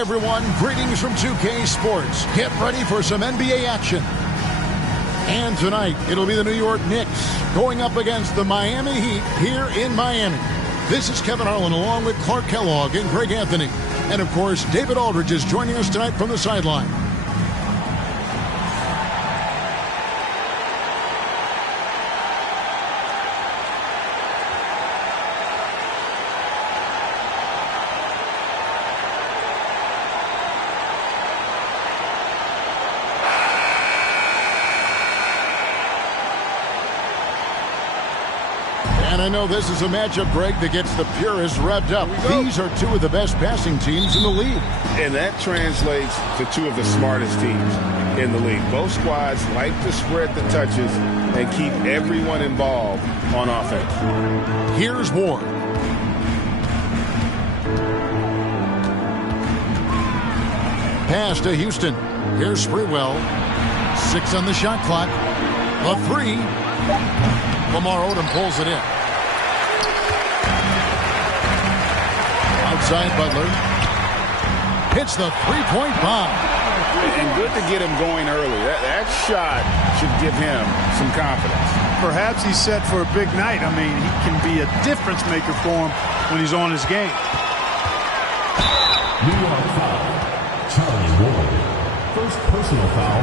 everyone, greetings from 2K Sports. Get ready for some NBA action. And tonight, it'll be the New York Knicks going up against the Miami Heat here in Miami. This is Kevin Harlan along with Clark Kellogg and Greg Anthony. And of course, David Aldridge is joining us tonight from the sideline. And I know this is a matchup, Greg, that gets the purists revved up. These are two of the best passing teams in the league. And that translates to two of the smartest teams in the league. Both squads like to spread the touches and keep everyone involved on offense. Here's Ward. Pass to Houston. Here's Sprewell. 6 on the shot clock. A 3. Lamar Odom pulls it in. Outside Butler. Hits the three-point bomb. And good to get him going early. That shot should give him some confidence. Perhaps he's set for a big night. I mean, he can be a difference maker for him when he's on his game. New York foul. Charlie Ward. First personal foul.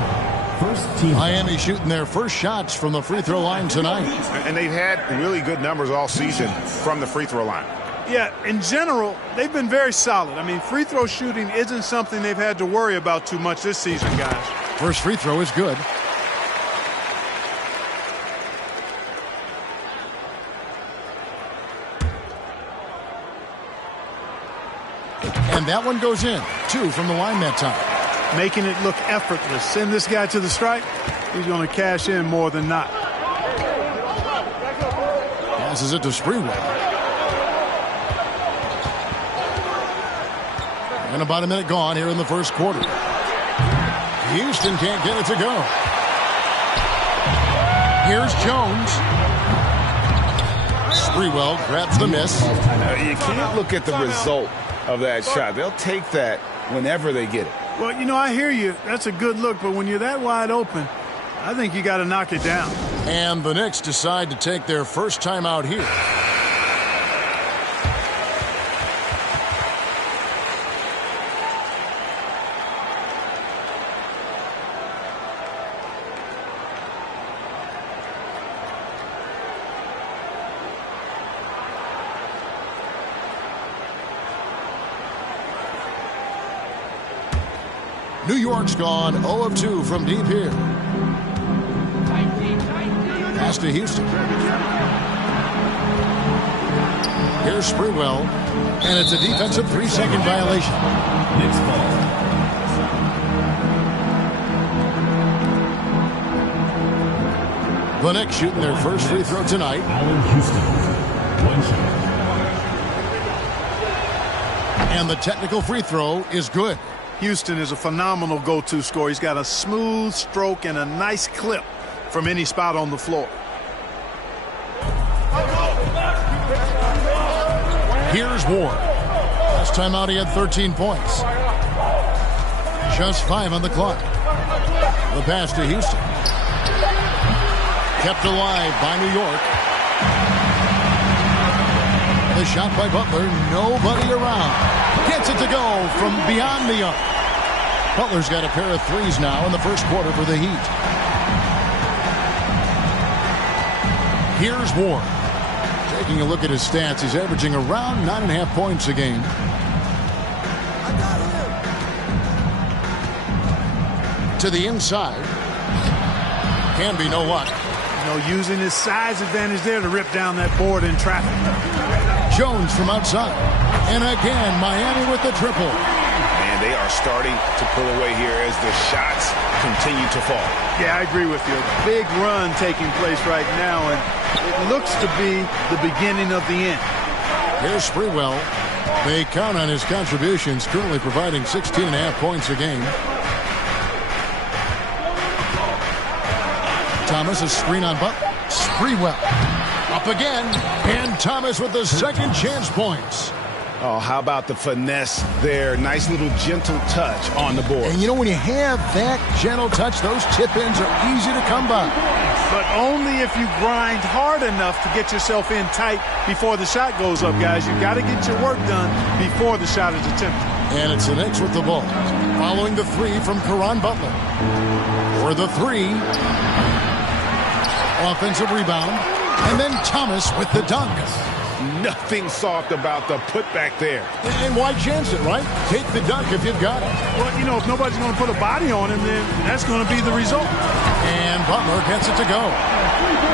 First team. Miami shooting their first shots from the free throw line tonight. And they've had really good numbers all season from the free throw line. Yeah, in general, they've been very solid. I mean, free throw shooting isn't something they've had to worry about too much this season, guys. First free throw is good. And that one goes in. 2 from the line that time. Making it look effortless. Send this guy to the stripe. He's going to cash in more than not. Passes it to Sprewell. And about a minute gone here in the first quarter. Houston can't get it to go. Here's Jones. Sprewell grabs the miss. You can't look at the result of that shot. They'll take that whenever they get it. Well, you know, I hear you. That's a good look, but when you're that wide open, I think you got to knock it down. And the Knicks decide to take their first time out here. New York's gone 0 of 2 from deep here. Pass to Houston. Here's Sprewell. And it's a defensive 3-second violation. Knicks ball. The Knicks shooting their first free throw tonight. Allen Houston. 1 shot. And the technical free throw is good. Houston is a phenomenal go-to scorer. He's got a smooth stroke and a nice clip from any spot on the floor. Here's Ward. Last time out he had 13 points. Just 5 on the clock. The pass to Houston. Kept alive by New York. The shot by Butler. Nobody around. Gets it to go from beyond the arc. Butler's got a pair of threes now in the first quarter for the Heat. Here's Ward. Taking a look at his stats, he's averaging around 9.5 points a game. To the inside. Can be no luck. You know, using his size advantage there to rip down that board in traffic. Jones from outside. And again, Miami with the triple. And they are starting to pull away here as the shots continue to fall. Yeah, I agree with you. A big run taking place right now, and it looks to be the beginning of the end. Here's Sprewell. They count on his contributions, currently providing 16.5 points a game. Thomas, a screen on Butler. Sprewell up again, and Thomas with the second chance points. Oh, how about the finesse there? Nice little gentle touch on the board. And you know, when you have that gentle touch, those chip-ins are easy to come by. But only if you grind hard enough to get yourself in tight before the shot goes up, guys. You got to get your work done before the shot is attempted. And it's the Knicks with the ball. Following the three from Caron Butler. For the three. Offensive rebound. And then Thomas with the dunk. Nothing soft about the putback there. And why chance it, right? Take the dunk if you've got it. Well, you know, if nobody's going to put a body on him, then that's going to be the result. And Butler gets it to go.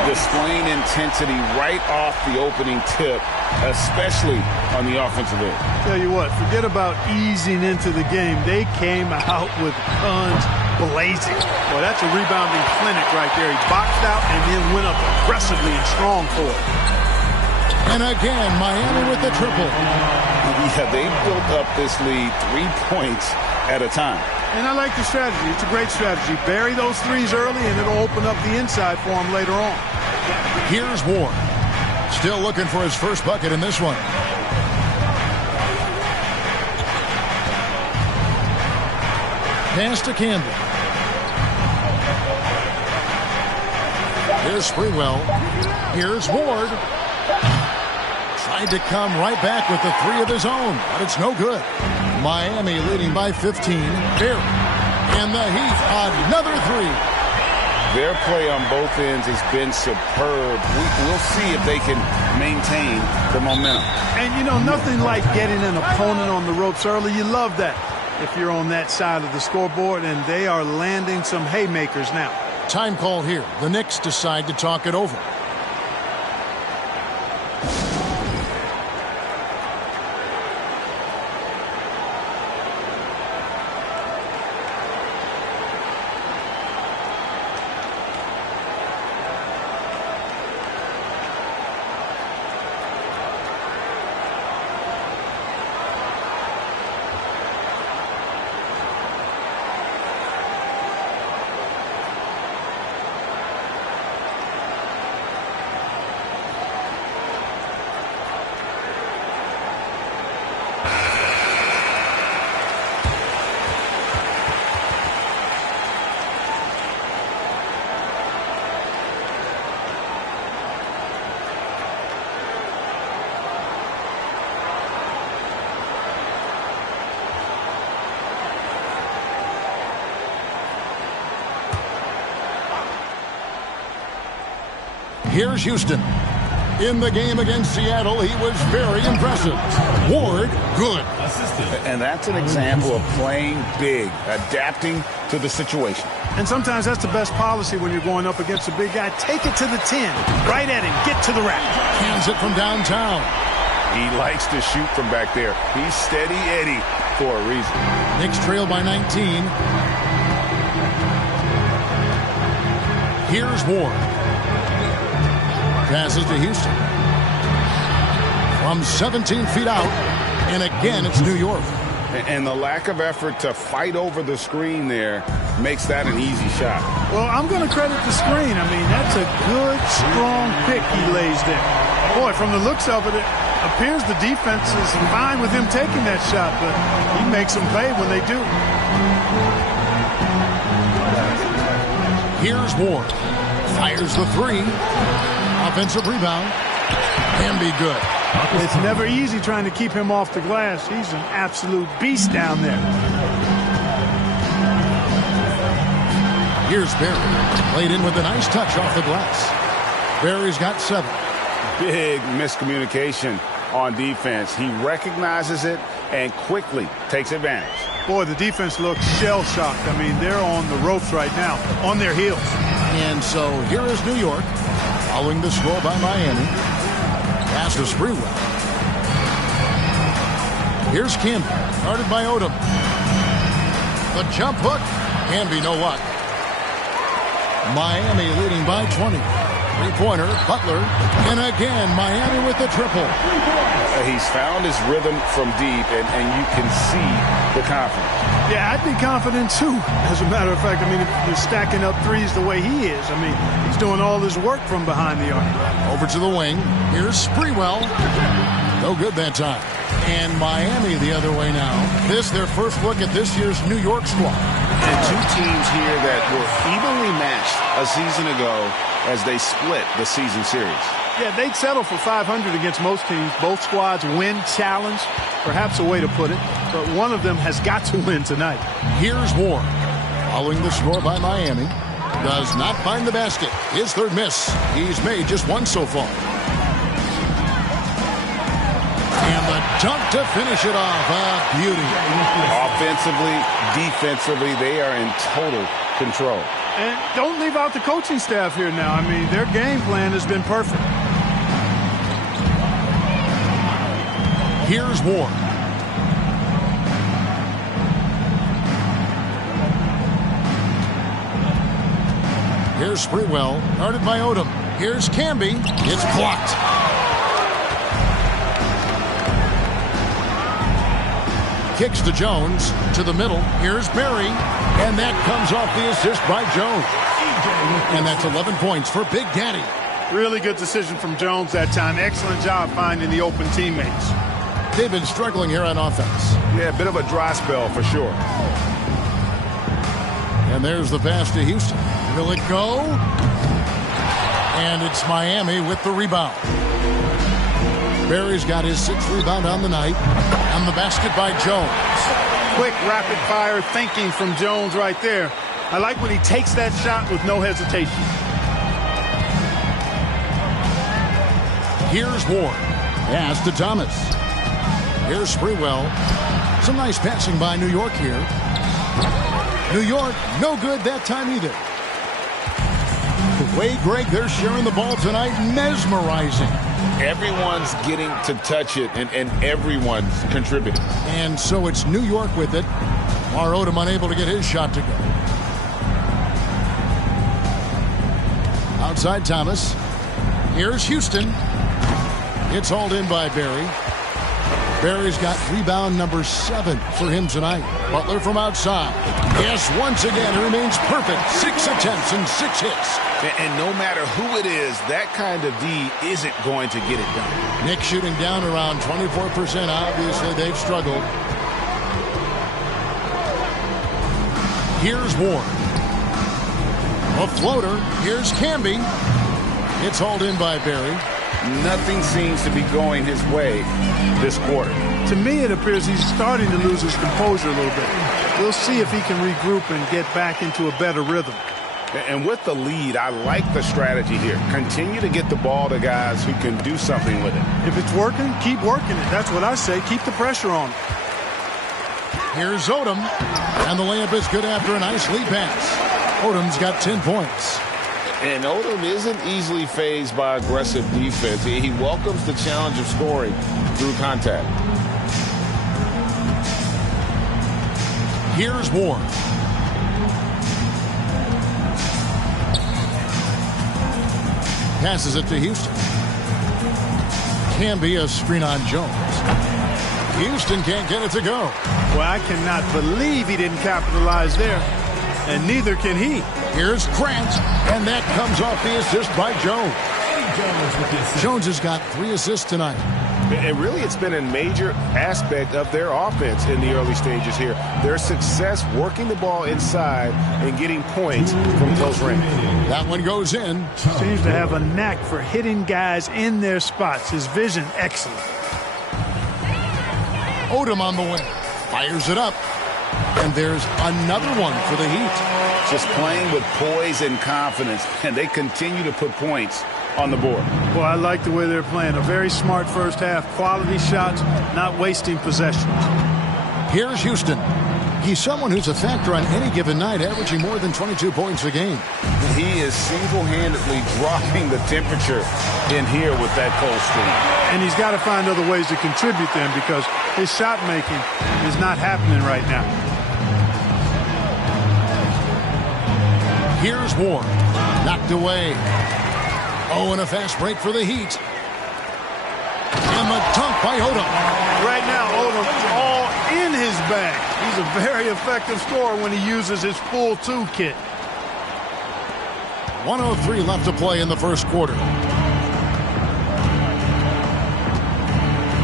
Displaying intensity right off the opening tip, especially on the offensive end. Tell you what, forget about easing into the game. They came out with guns blazing. Well, that's a rebounding clinic right there. He boxed out and then went up aggressively and strong for it. And again, Miami with the triple. Yeah, they built up this lead 3 points at a time. And I like the strategy. It's a great strategy. Bury those threes early, and it'll open up the inside for him later on. Here's Ward. Still looking for his first bucket in this one. Pass to Campbell. Here's Sprewell. Here's Ward. Tried to come right back with the three of his own, but it's no good. Miami leading by 15. Barry. And the Heat, another three. Their play on both ends has been superb. We'll see if they can maintain the momentum. And, you know, nothing like getting an opponent on the ropes early. You love that if you're on that side of the scoreboard, and they are landing some haymakers now. Time call here. The Knicks decide to talk it over. Here's Houston. In the game against Seattle, he was very impressive. Ward, good. And that's an example of playing big, adapting to the situation. And sometimes that's the best policy when you're going up against a big guy. Take it to the 10. Right at him. Get to the rack. Hands it from downtown. He likes to shoot from back there. He's steady Eddie for a reason. Knicks trail by 19. Here's Ward. Passes to Houston. From 17 feet out. And again, it's New York. And the lack of effort to fight over the screen there makes that an easy shot. Well, I'm going to credit the screen. I mean, that's a good, strong pick he lays there. Boy, from the looks of it, it appears the defense is fine with him taking that shot, but he makes them pay when they do. Here's Ward. Fires the three. Offensive rebound. Can be good. It's never easy trying to keep him off the glass. He's an absolute beast down there. Here's Barry. Played in with a nice touch off the glass. Barry's got 7. Big miscommunication on defense. He recognizes it and quickly takes advantage. Boy, the defense looks shell-shocked. I mean, they're on the ropes right now, on their heels. And so here is New York, following the score by Miami. Pass to Sprewell. Here's Campbell, guarded by Odom. The jump hook, can be no luck. Miami leading by 20. Three-pointer, Butler, and again, Miami with the triple. He's found his rhythm from deep, and you can see the confidence. Yeah, I'd be confident, too. As a matter of fact, I mean, if you're stacking up threes the way he is, I mean, he's doing all his work from behind the arc. Over to the wing. Here's Sprewell. No good that time. And Miami the other way now. This their first look at this year's New York squad. And two teams here that were evenly matched a season ago as they split the season series. Yeah, they'd settle for 500 against most teams. Both squads win challenge, perhaps a way to put it. But one of them has got to win tonight. Here's Warren. Following the score by Miami. Does not find the basket. His third miss. He's made just one so far. And the dunk to finish it off. A beauty. Offensively, defensively, they are in total control. And don't leave out the coaching staff here now. I mean, their game plan has been perfect. Here's Warren. Here's Sprewell, guarded by Odom. Here's Camby. It's blocked. Kicks to Jones. To the middle. Here's Barry. And that comes off the assist by Jones. And that's 11 points for Big Daddy. Really good decision from Jones that time. Excellent job finding the open teammates. They've been struggling here on offense. Yeah, a bit of a dry spell for sure. And there's the pass to Houston. Will it go? And it's Miami with the rebound. Barry's got his 6th rebound on the night. And the basket by Jones. Quick, rapid-fire thinking from Jones right there. I like when he takes that shot with no hesitation. Here's Ward. Pass to Thomas. Here's Sprewell. Some nice passing by New York here. New York, no good that time either. Wade, Greg, they're sharing the ball tonight. Mesmerizing. Everyone's getting to touch it, and everyone's contributing. And so it's New York with it. Odom unable to get his shot to go. Outside Thomas. Here's Houston. It's hauled in by Barry. Barry's got rebound number 7 for him tonight. Butler from outside. Yes, once again, it remains perfect. 6 attempts and 6 hits. And no matter who it is, that kind of D isn't going to get it done. Knicks shooting down around 24%. Obviously, they've struggled. Here's Ward. A floater. Here's Camby. It's hauled in by Barry. Nothing seems to be going his way this quarter. To me, it appears he's starting to lose his composure a little bit. We'll see if he can regroup and get back into a better rhythm. And with the lead, I like the strategy here. Continue to get the ball to guys who can do something with it. If it's working, keep working it. That's what I say. Keep the pressure on. Here's Odom. And the layup is good after a nice lead pass. Odom's got 10 points. And Odom isn't easily fazed by aggressive defense. He welcomes the challenge of scoring through contact. Here's Ward. Passes it to Houston. Can be a screen on Jones. Houston can't get it to go. Well, I cannot believe he didn't capitalize there. And neither can he. Here's Grant, and that comes off the assist by Jones. Jones has got 3 assists tonight. And really, it's been a major aspect of their offense in the early stages here. Their success working the ball inside and getting points from close range. That one goes in. Seems to have a knack for hitting guys in their spots. His vision, excellent. Odom on the wing. Fires it up. And there's another one for the Heat. Just playing with poise and confidence, and they continue to put points on the board. Well, I like the way they're playing. A very smart first half. Quality shots, not wasting possessions. Here's Houston. He's someone who's a factor on any given night, averaging more than 22 points a game. He is single-handedly dropping the temperature in here with that cold streak. And he's got to find other ways to contribute them because his shot making is not happening right now. Here's Ward. Knocked away. Oh, and a fast break for the Heat. And the dunk by Odom. Right now, Odom's all in his bag. He's a very effective scorer when he uses his full toolkit. 1:03 left to play in the first quarter.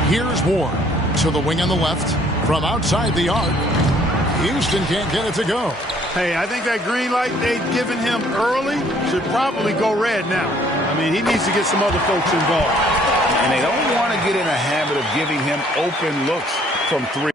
Here's Ward to the wing on the left. From outside the arc, Houston can't get it to go. Hey, I think that green light they've given him early should probably go red now. I mean, he needs to get some other folks involved. And they don't want to get in a habit of giving him open looks from three.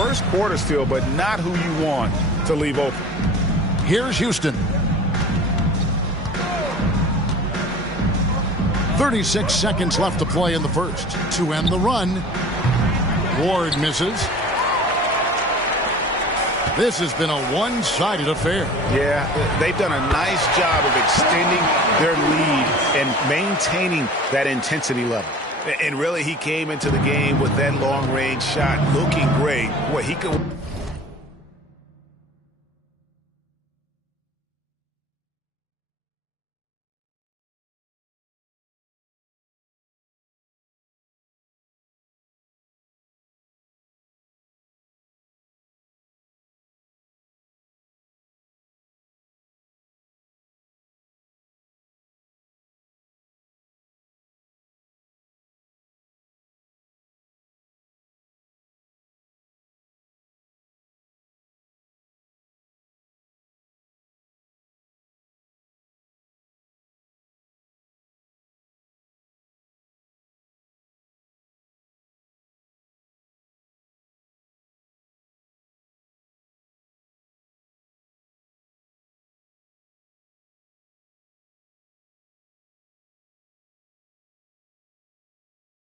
first quarter still, but not who you want to leave open. Here's Houston. 36 seconds left to play in the first. To end the run, Ward misses. This has been a one-sided affair. Yeah, they've done a nice job of extending their lead and maintaining that intensity level. And really, he came into the game with that long-range shot looking great. Boy, he could...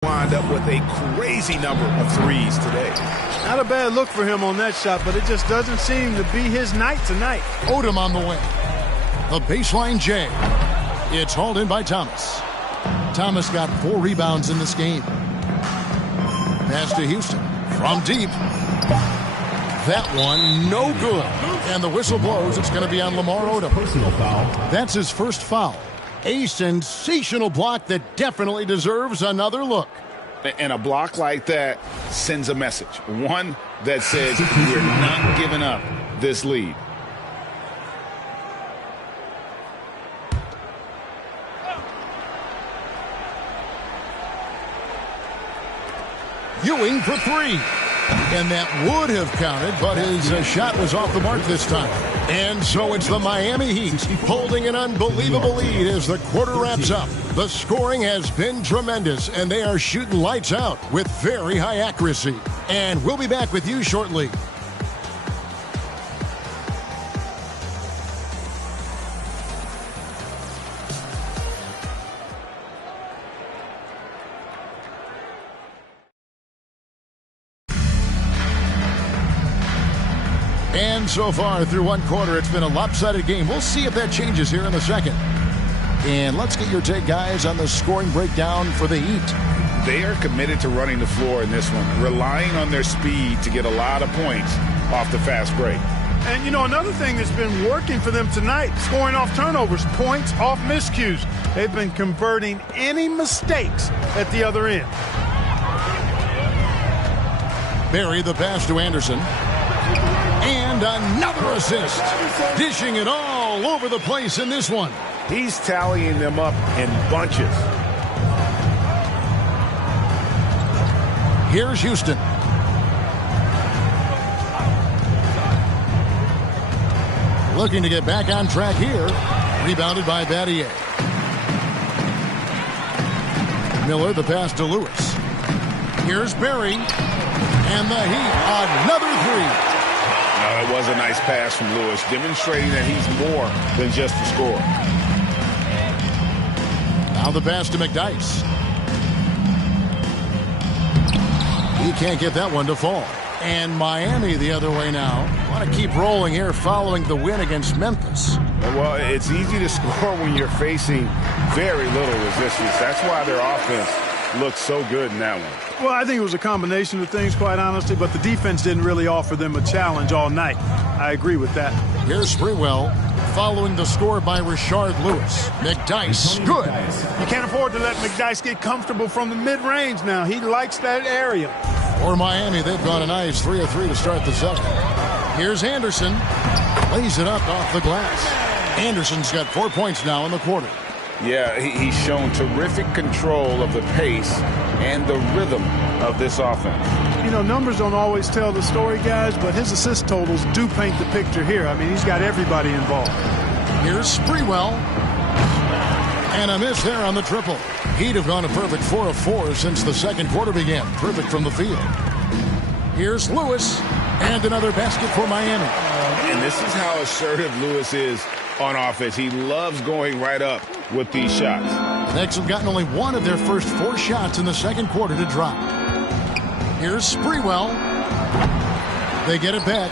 Wind up with a crazy number of threes today. Not a bad look for him on that shot, but it just doesn't seem to be his night tonight. Odom on the way. The baseline J. It's hauled in by Thomas. Thomas got 4 rebounds in this game. Pass to Houston. From deep. That one, no good. And the whistle blows. It's going to be on Lamar Odom. Personal foul. That's his first foul. A sensational block that definitely deserves another look. And a block like that sends a message. One that says we're not giving up this lead. Ewing for 3. And that would have counted, but his shot was off the mark this time. And so it's the Miami Heat holding an unbelievable lead as the quarter wraps up. The scoring has been tremendous, and they are shooting lights out with very high accuracy. And we'll be back with you shortly. And so far through one quarter, it's been a lopsided game. We'll see if that changes here in the second. And let's get your take, guys, on the scoring breakdown for the Heat. They are committed to running the floor in this one, relying on their speed to get a lot of points off the fast break. And, you know, another thing that's been working for them tonight, scoring off turnovers, points off miscues. They've been converting any mistakes at the other end. Barry, the pass to Anderson. And another assist. Dishing it all over the place in this one. He's tallying them up in bunches. Here's Houston. Looking to get back on track here. Rebounded by Battier. Miller, the pass to Lewis. Here's Barry. And the Heat, another 3. It was a nice pass from Lewis, demonstrating that he's more than just a scorer. Now the pass to McDyess. He can't get that one to fall. And Miami the other way now. Want to keep rolling here following the win against Memphis. Well, it's easy to score when you're facing very little resistance. That's why their offense looked so good in that one. Well, I think it was a combination of things, quite honestly, but the defense didn't really offer them a challenge all night. I agree with that. Here's Sprewell following the score by Rashard Lewis. McDyess, good. You can't afford to let McDyess get comfortable from the mid-range now. He likes that area. For Miami, they've gone a nice 3 of 3 to start the second. Here's Anderson. Lays it up off the glass. Anderson's got 4 points now in the quarter. Yeah, he's shown terrific control of the pace and the rhythm of this offense. You know, numbers don't always tell the story, guys, but his assist totals do paint the picture here. I mean, he's got everybody involved. Here's Sprewell. And a miss there on the triple. He'd have gone a perfect 4 of 4 since the second quarter began. Perfect from the field. Here's Lewis. And another basket for Miami. And this is how assertive Lewis is on offense. He loves going right up with these shots. The Knicks have gotten only one of their first 4 shots in the second quarter to drop. Here's Sprewell. They get it back.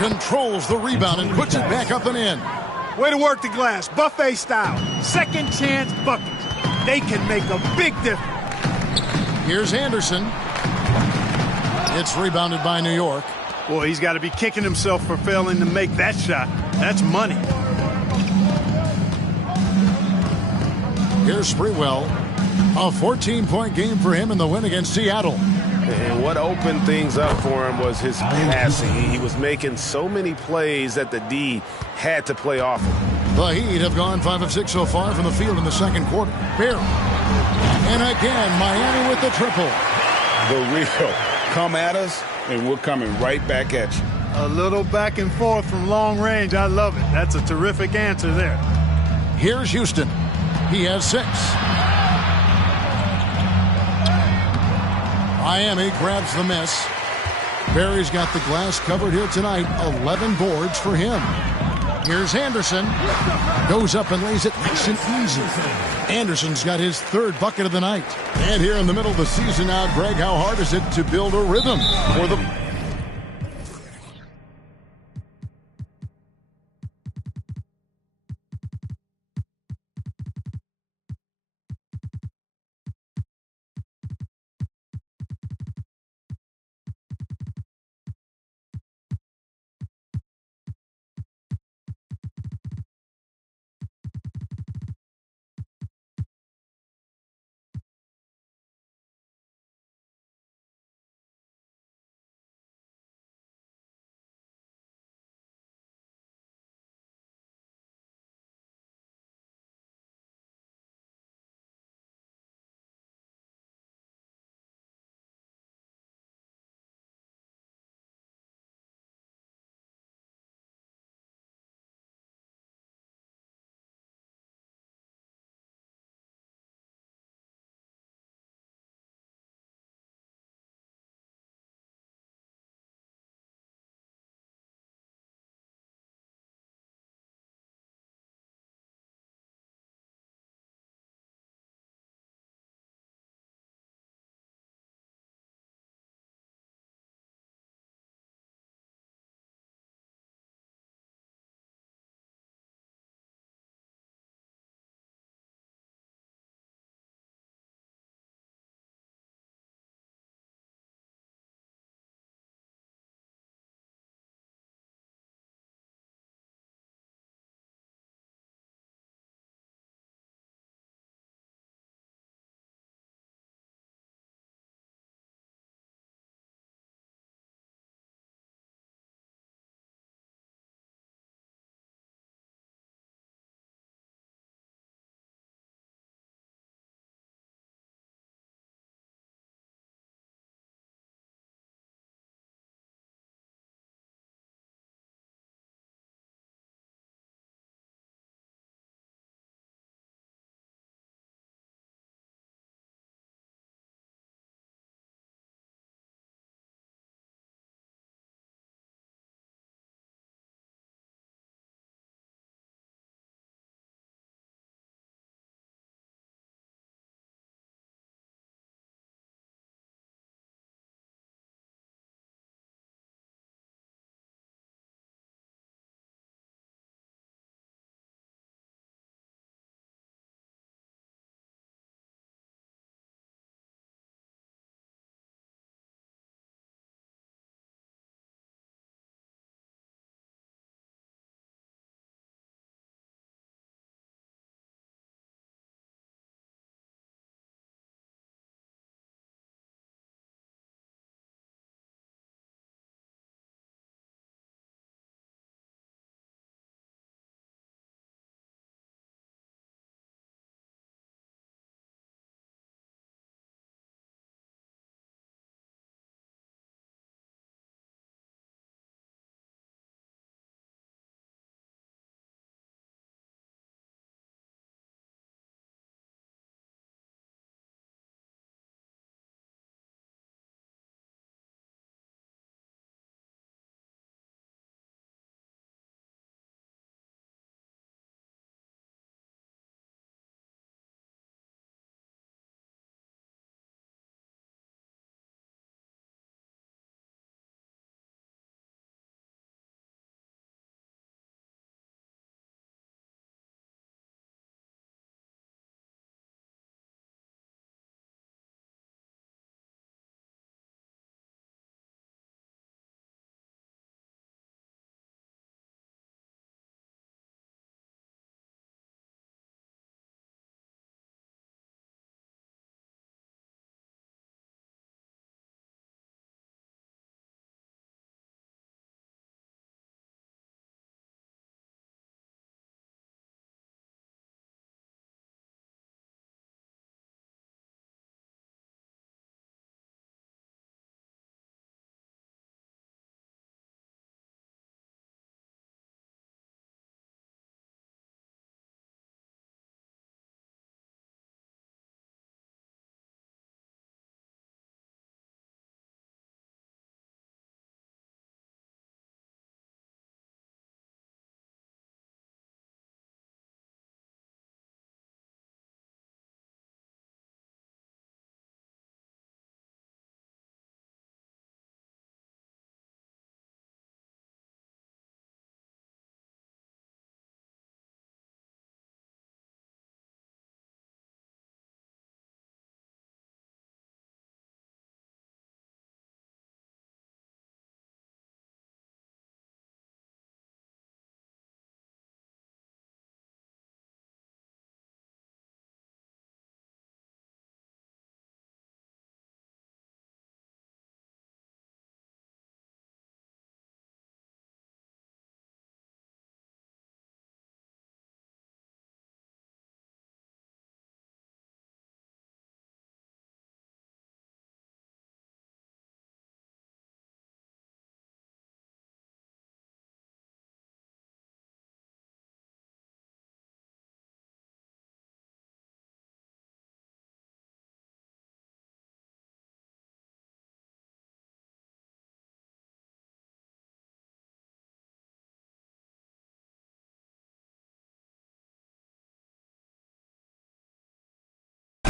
Controls the rebound and puts it back up and in. Way to work the glass, buffet style. Second chance buckets. They can make a big difference. Here's Anderson. It's rebounded by New York. Boy, he's got to be kicking himself for failing to make that shot. That's money. Here's Sprewell. A 14-point game for him in the win against Seattle. And what opened things up for him was his passing. He was making so many plays that the D had to play off him. The Heat have gone 5 of 6 so far from the field in the second quarter. Barry. And again, Miami with the triple. The real. Come at us, and we're coming right back at you. A little back and forth from long range. I love it. That's a terrific answer there. Here's Houston. He has 6. Miami grabs the miss. Barry's got the glass covered here tonight. 11 boards for him. Here's Anderson. Goes up and lays it nice and easy. Anderson's got his 3rd bucket of the night. And here in the middle of the season now, Greg, how hard is it to build a rhythm for the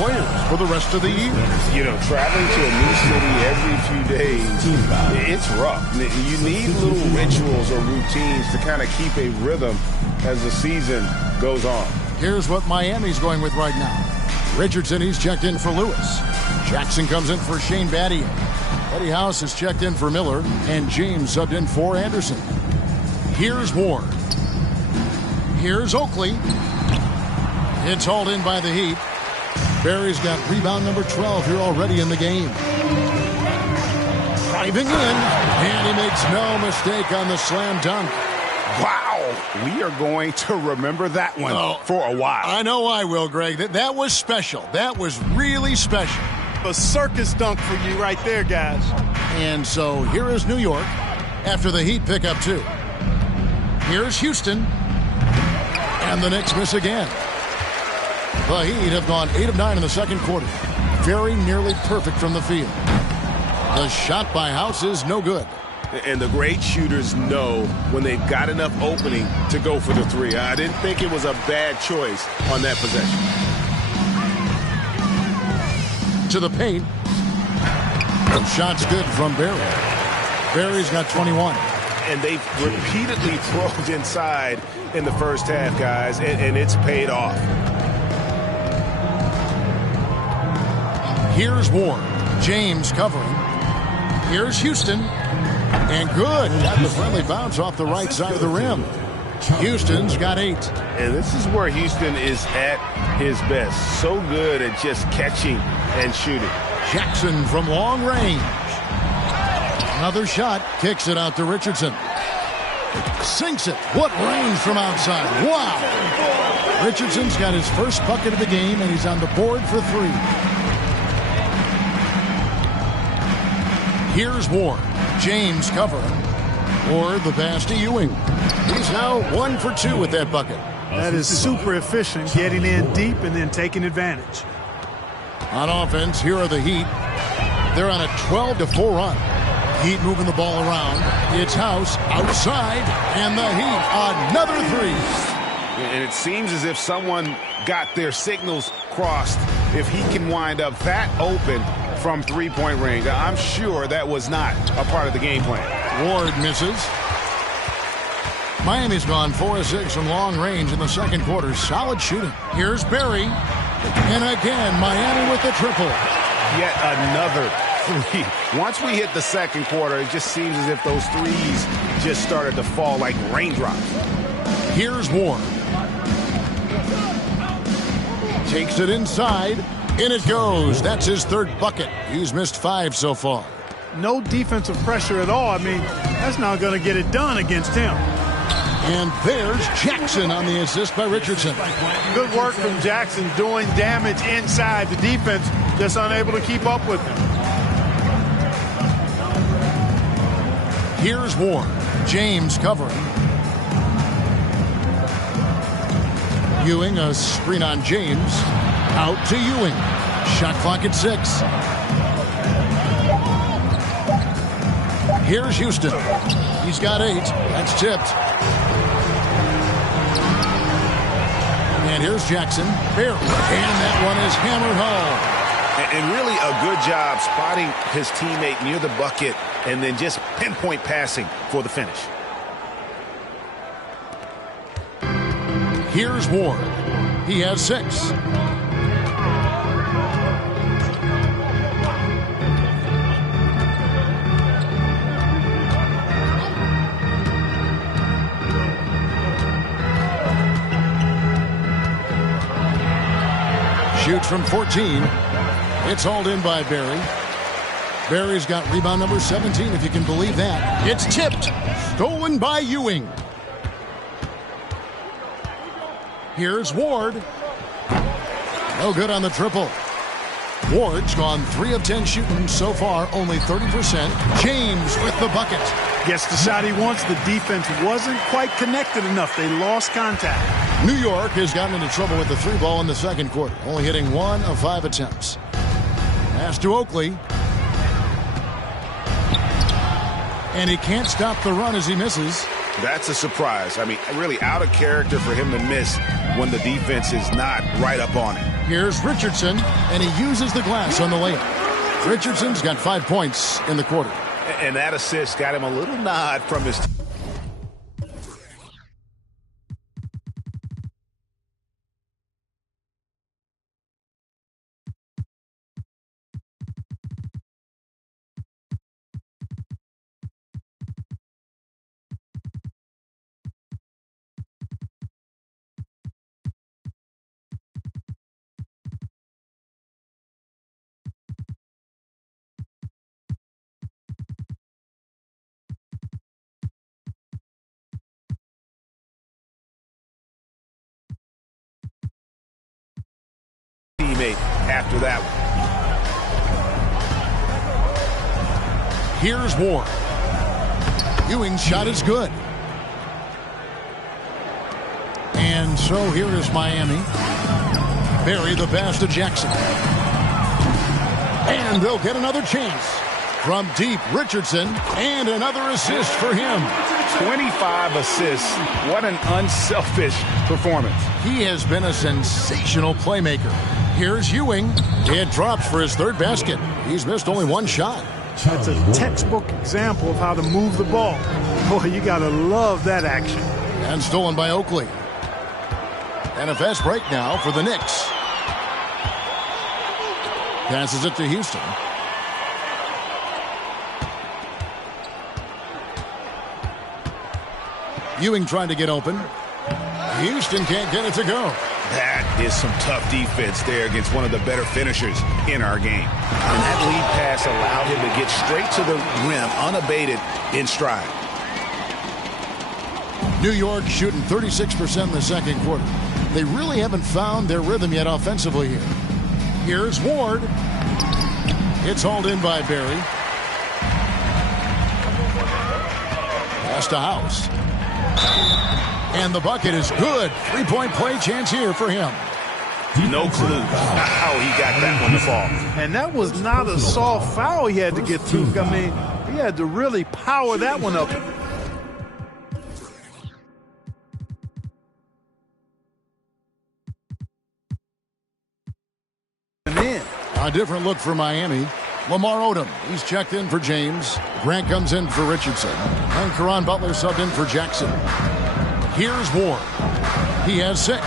players for the rest of the year. You know, traveling to a new city every few days, it's rough. You need little rituals or routines to kind of keep a rhythm as the season goes on. Here's what Miami's going with right now. Richardson, he's checked in for Lewis. Jackson comes in for Shane Battier. Eddie House has checked in for Miller, and James subbed in for Anderson. Here's Ward. Here's Oakley. It's hauled in by the Heat. Barry's got rebound number 12 here already in the game. Driving in, and he makes no mistake on the slam dunk. Wow, we are going to remember that one for a while. I know I will, Greg. That was special. That was really special. A circus dunk for you right there, guys. And so here is New York after the Heat pick up 2. Here's Houston. And the Knicks miss again. The Heat have gone 8 of 9 in the second quarter. Very nearly perfect from the field. The shot by House is no good. And the great shooters know when they've got enough opening to go for the 3. I didn't think it was a bad choice on that possession. To the paint. The shot's good from Barry. Barry's got 21. And they've repeatedly thrown inside in the first half, guys, and it's paid off. Here's Ward. James covering. Here's Houston. And good. Got the friendly bounce off the right side of the rim. Houston's got 8. And this is where Houston is at his best. So good at just catching and shooting. Jackson from long range. Another shot. Kicks it out to Richardson. Sinks it. What range from outside. Wow. Richardson's got his first bucket of the game, and he's on the board for 3. Here's Ward. James covering. Ward the pass to Ewing. He's now 1 for 2 with that bucket. That is super efficient, getting in deep and then taking advantage. On offense, here are the Heat. They're on a 12-4 run. Heat moving the ball around. It's House outside, and the Heat another 3. And it seems as if someone got their signals crossed. If he can wind up that open from three-point range, I'm sure that was not a part of the game plan. Ward misses. Miami's gone 4 of 6 from long range in the second quarter. Solid shooting. Here's Barry. And again, Miami with the triple. Yet another 3. Once we hit the second quarter, it just seems as if those threes just started to fall like raindrops. Here's Ward. Takes it inside. In it goes. That's his 3rd bucket. He's missed 5 so far. No defensive pressure at all. I mean, that's not going to get it done against him. And there's Jackson on the assist by Richardson. Good work from Jackson doing damage inside. The defense just unable to keep up with him. Here's Ward. James covering. Ewing, a screen on James. Out to Ewing. Shot clock at 6. Here's Houston. He's got 8. That's tipped. And here's Jackson. Barely. And that one is hammered home. And really a good job spotting his teammate near the bucket and then just pinpoint passing for the finish. Here's Ward. He has 6. Shoots from 14. It's hauled in by Barry. Barry's got rebound number 17, if you can believe that. It's tipped. Stolen by Ewing. Here's Ward. No good on the triple. Ward's gone 3 of 10 shooting so far, only 30%. James with the bucket. Gets the shot he wants. The defense wasn't quite connected enough. They lost contact. New York has gotten into trouble with the 3 ball in the second quarter, only hitting 1 of 5 attempts. Pass to Oakley. And he can't stop the run as he misses. That's a surprise. I mean, really out of character for him to miss when the defense is not right up on it. Here's Richardson, and he uses the glass on the layup. Richardson's got 5 points in the quarter. And that assist got him a little nod from his teammate after that one. Here's Ward. Ewing's shot is good. And so here is Miami. Barry the pass to Jackson. And they'll get another chance. From deep, Richardson, and another assist for him. 25 assists. What an unselfish performance. He has been a sensational playmaker. Here's Ewing. It drops for his third basket. He's missed only one shot. That's a textbook example of how to move the ball. Boy, you got to love that action. And stolen by Oakley. And a fast break now for the Knicks. Passes it to Houston. Ewing trying to get open. Houston can't get it to go. That is some tough defense there against one of the better finishers in our game. And that lead pass allowed him to get straight to the rim, unabated in stride. New York shooting 36% in the second quarter. They really haven't found their rhythm yet offensively here. Here's Ward. It's hauled in by Barry. Pass to House. And the bucket is good. Three-point play chance here for him. No clue how he got that one to fall. And that was not a soft foul he had to get through. I mean, he had to really power that one up. A different look for Miami. Lamar Odom, he's checked in for James. Grant comes in for Richardson. And Caron Butler subbed in for Jackson. Here's Ward. He has 6.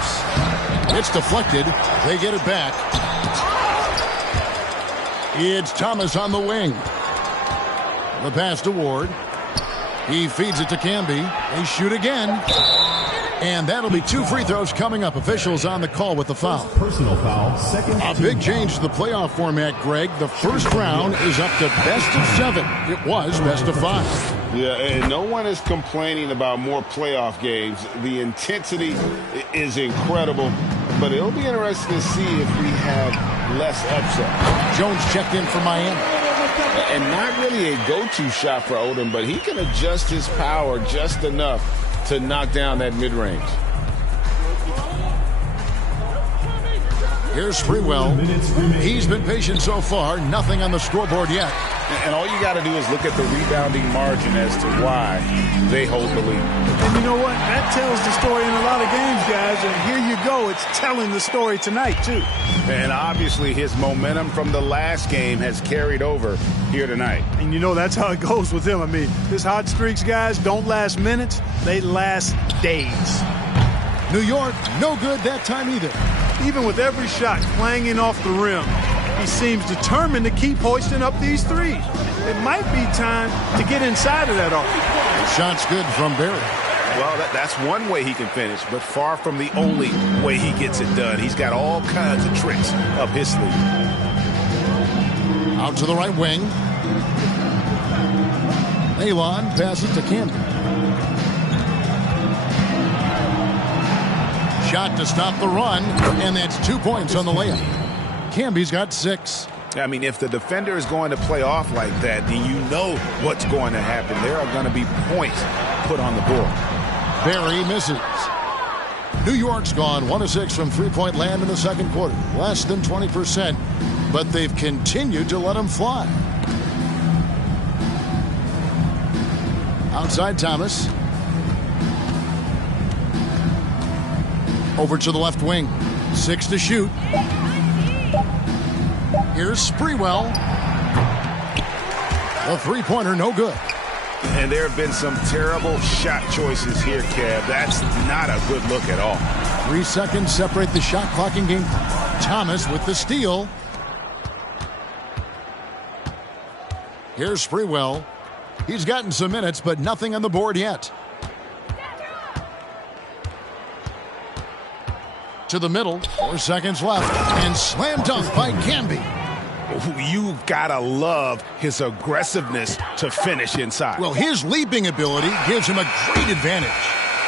It's deflected. They get it back. It's Thomas on the wing. The pass to Ward. He feeds it to Camby. They shoot again. And that'll be 2 free throws coming up. Officials on the call with the foul. Personal foul, second. A big change to the playoff format, Greg. The first round is up to best of 7. It was best of 5. Yeah, and no one is complaining about more playoff games. The intensity is incredible, but it'll be interesting to see if we have less upset. Jones checked in for Miami. And not really a go-to shot for Odom, but he can adjust his power just enough to knock down that mid-range. Here's Sprewell. He's been patient so far. Nothing on the scoreboard yet. And all you got to do is look at the rebounding margin as to why they hold the lead. And you know what? That tells the story in a lot of games, guys. And here you go. It's telling the story tonight, too. And obviously his momentum from the last game has carried over here tonight. And you know that's how it goes with him. I mean, his hot streaks, guys, don't last minutes. They last days. New York, no good that time either. Even with every shot clanging off the rim, he seems determined to keep hoisting up these threes. It might be time to get inside of that arc. Shot's good from Barry. Well, that's one way he can finish, but far from the only way he gets it done. He's got all kinds of tricks up his sleeve. Out to the right wing. Elon passes to Camden. Shot to stop the run, and that's 2 points on the layup. Camby's got 6. I mean, if the defender is going to play off like that, then you know what's going to happen. There are going to be points put on the board. Barry misses. New York's gone 1 of 6 from three-point land in the second quarter. Less than 20%, but they've continued to let him fly. Outside Thomas. Over to the left wing. 6 to shoot. Here's Sprewell. The three-pointer, no good. And there have been some terrible shot choices here, Kev. That's not a good look at all. 3 seconds separate the shot clock and game. Thomas with the steal. Here's Sprewell. He's gotten some minutes, but nothing on the board yet. To the middle, 4 seconds left, and slam dunk by Camby. You've got to love his aggressiveness to finish inside. Well, his leaping ability gives him a great advantage.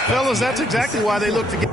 Fellas, that's exactly why they look to get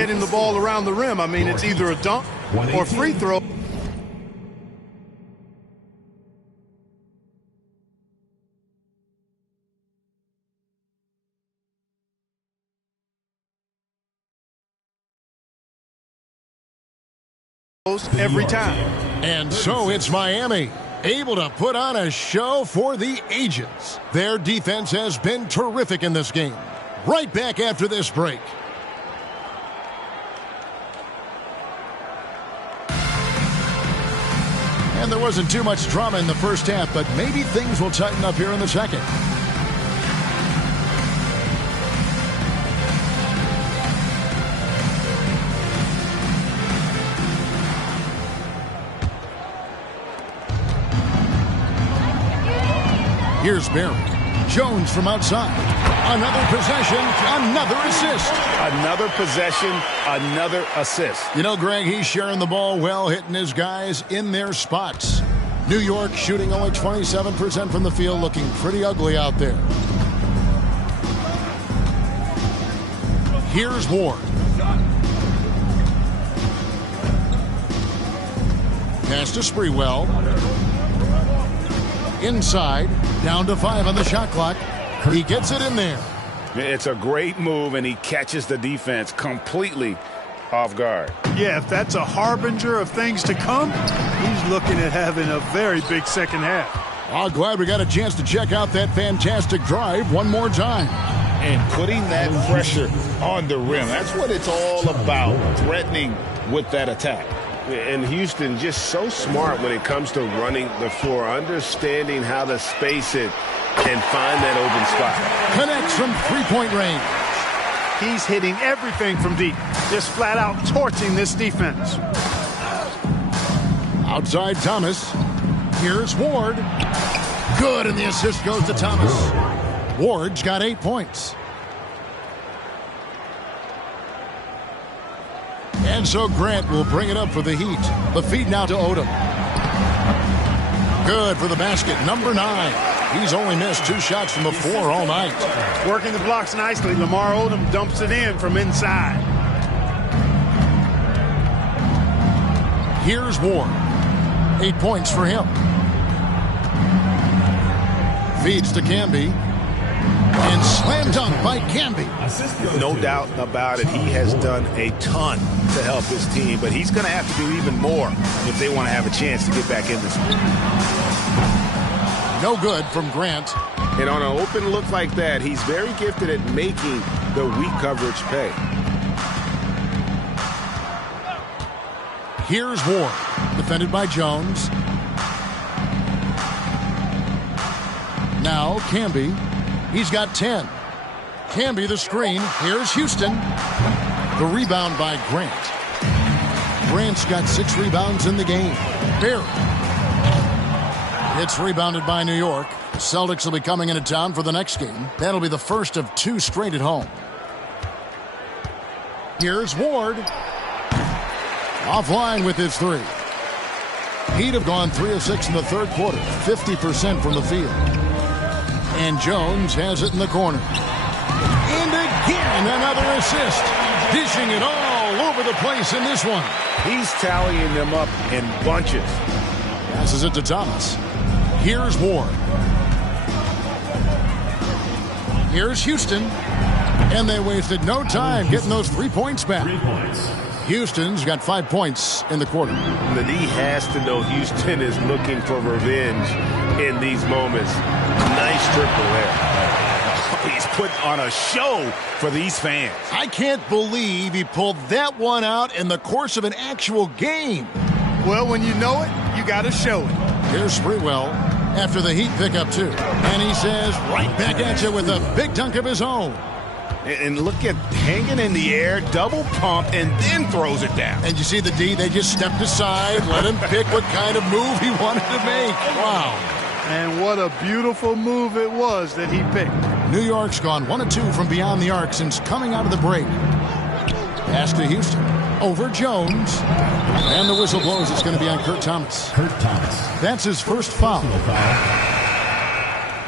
getting the ball around the rim. I mean, it's either a dunk or free throw. Every time. And so it's Miami, able to put on a show for the ages. Their defense has been terrific in this game. Right back after this break. And there wasn't too much drama in the first half, but maybe things will tighten up here in the second. Here's Barry. Jones from outside. Another possession, another assist. Another possession, another assist. You know, Greg, he's sharing the ball well, hitting his guys in their spots. New York shooting only 27% from the field, looking pretty ugly out there. Here's Ward. Pass to Sprewell. Inside, down to 5 on the shot clock. He gets it in there. It's a great move, and he catches the defense completely off guard. Yeah, if that's a harbinger of things to come, he's looking at having a very big second half. Oh, glad we got a chance to check out that fantastic drive one more time. And putting that pressure on the rim. That's what it's all about, threatening with that attack. And Houston just so smart when it comes to running the floor, understanding how to space it and find that open spot. Connects from three-point range. He's hitting everything from deep, just flat out torching this defense. Outside Thomas. Here's Ward. Good, and the assist goes to Thomas. Ward's got 8 points. And so Grant will bring it up for the Heat. The feed now to Odom. Good for the basket, number 9. He's only missed 2 shots from the floor all night. Working the blocks nicely. Lamar Odom dumps it in from inside. Here's Ward. 8 points for him. Feeds to Camby. And slam dunk by Camby. No doubt about it. He has done a ton to help his team, but he's going to have to do even more if they want to have a chance to get back in this one. No good from Grant. And on an open look like that, he's very gifted at making the weak coverage pay. Here's Ward. Defended by Jones. Now Camby. He's got 10. Camby the screen. Here's Houston. The rebound by Grant. Grant's got 6 rebounds in the game. Barry. It's rebounded by New York. Celtics will be coming into town for the next game. That'll be the first of 2 straight at home. Here's Ward. Offline with his 3. He'd have gone 3 of 6 in the third quarter. 50% from the field. And Jones has it in the corner. And again, another assist. Dishing it all over the place in this one. He's tallying them up in bunches. Passes it to Thomas. Here's Ward. Here's Houston. And they wasted no time getting those 3 points back. 3 points. Houston's got 5 points in the quarter. The D has to know Houston is looking for revenge in these moments. Nice triple there. He's put on a show for these fans. I can't believe he pulled that one out in the course of an actual game. Well, when you know it, you got to show it. Here's Sprewell after the Heat pickup too. And he says right back at you with a big dunk of his own. And look at hanging in the air, double pump, and then throws it down. And you see the D, they just stepped aside, let him pick what kind of move he wanted to make. Wow. And what a beautiful move it was that he picked. New York's gone 1 of 2 from beyond the arc since coming out of the break. Pass to Houston. Over Jones. And the whistle blows. It's going to be on Kurt Thomas. Kurt Thomas. That's his first foul.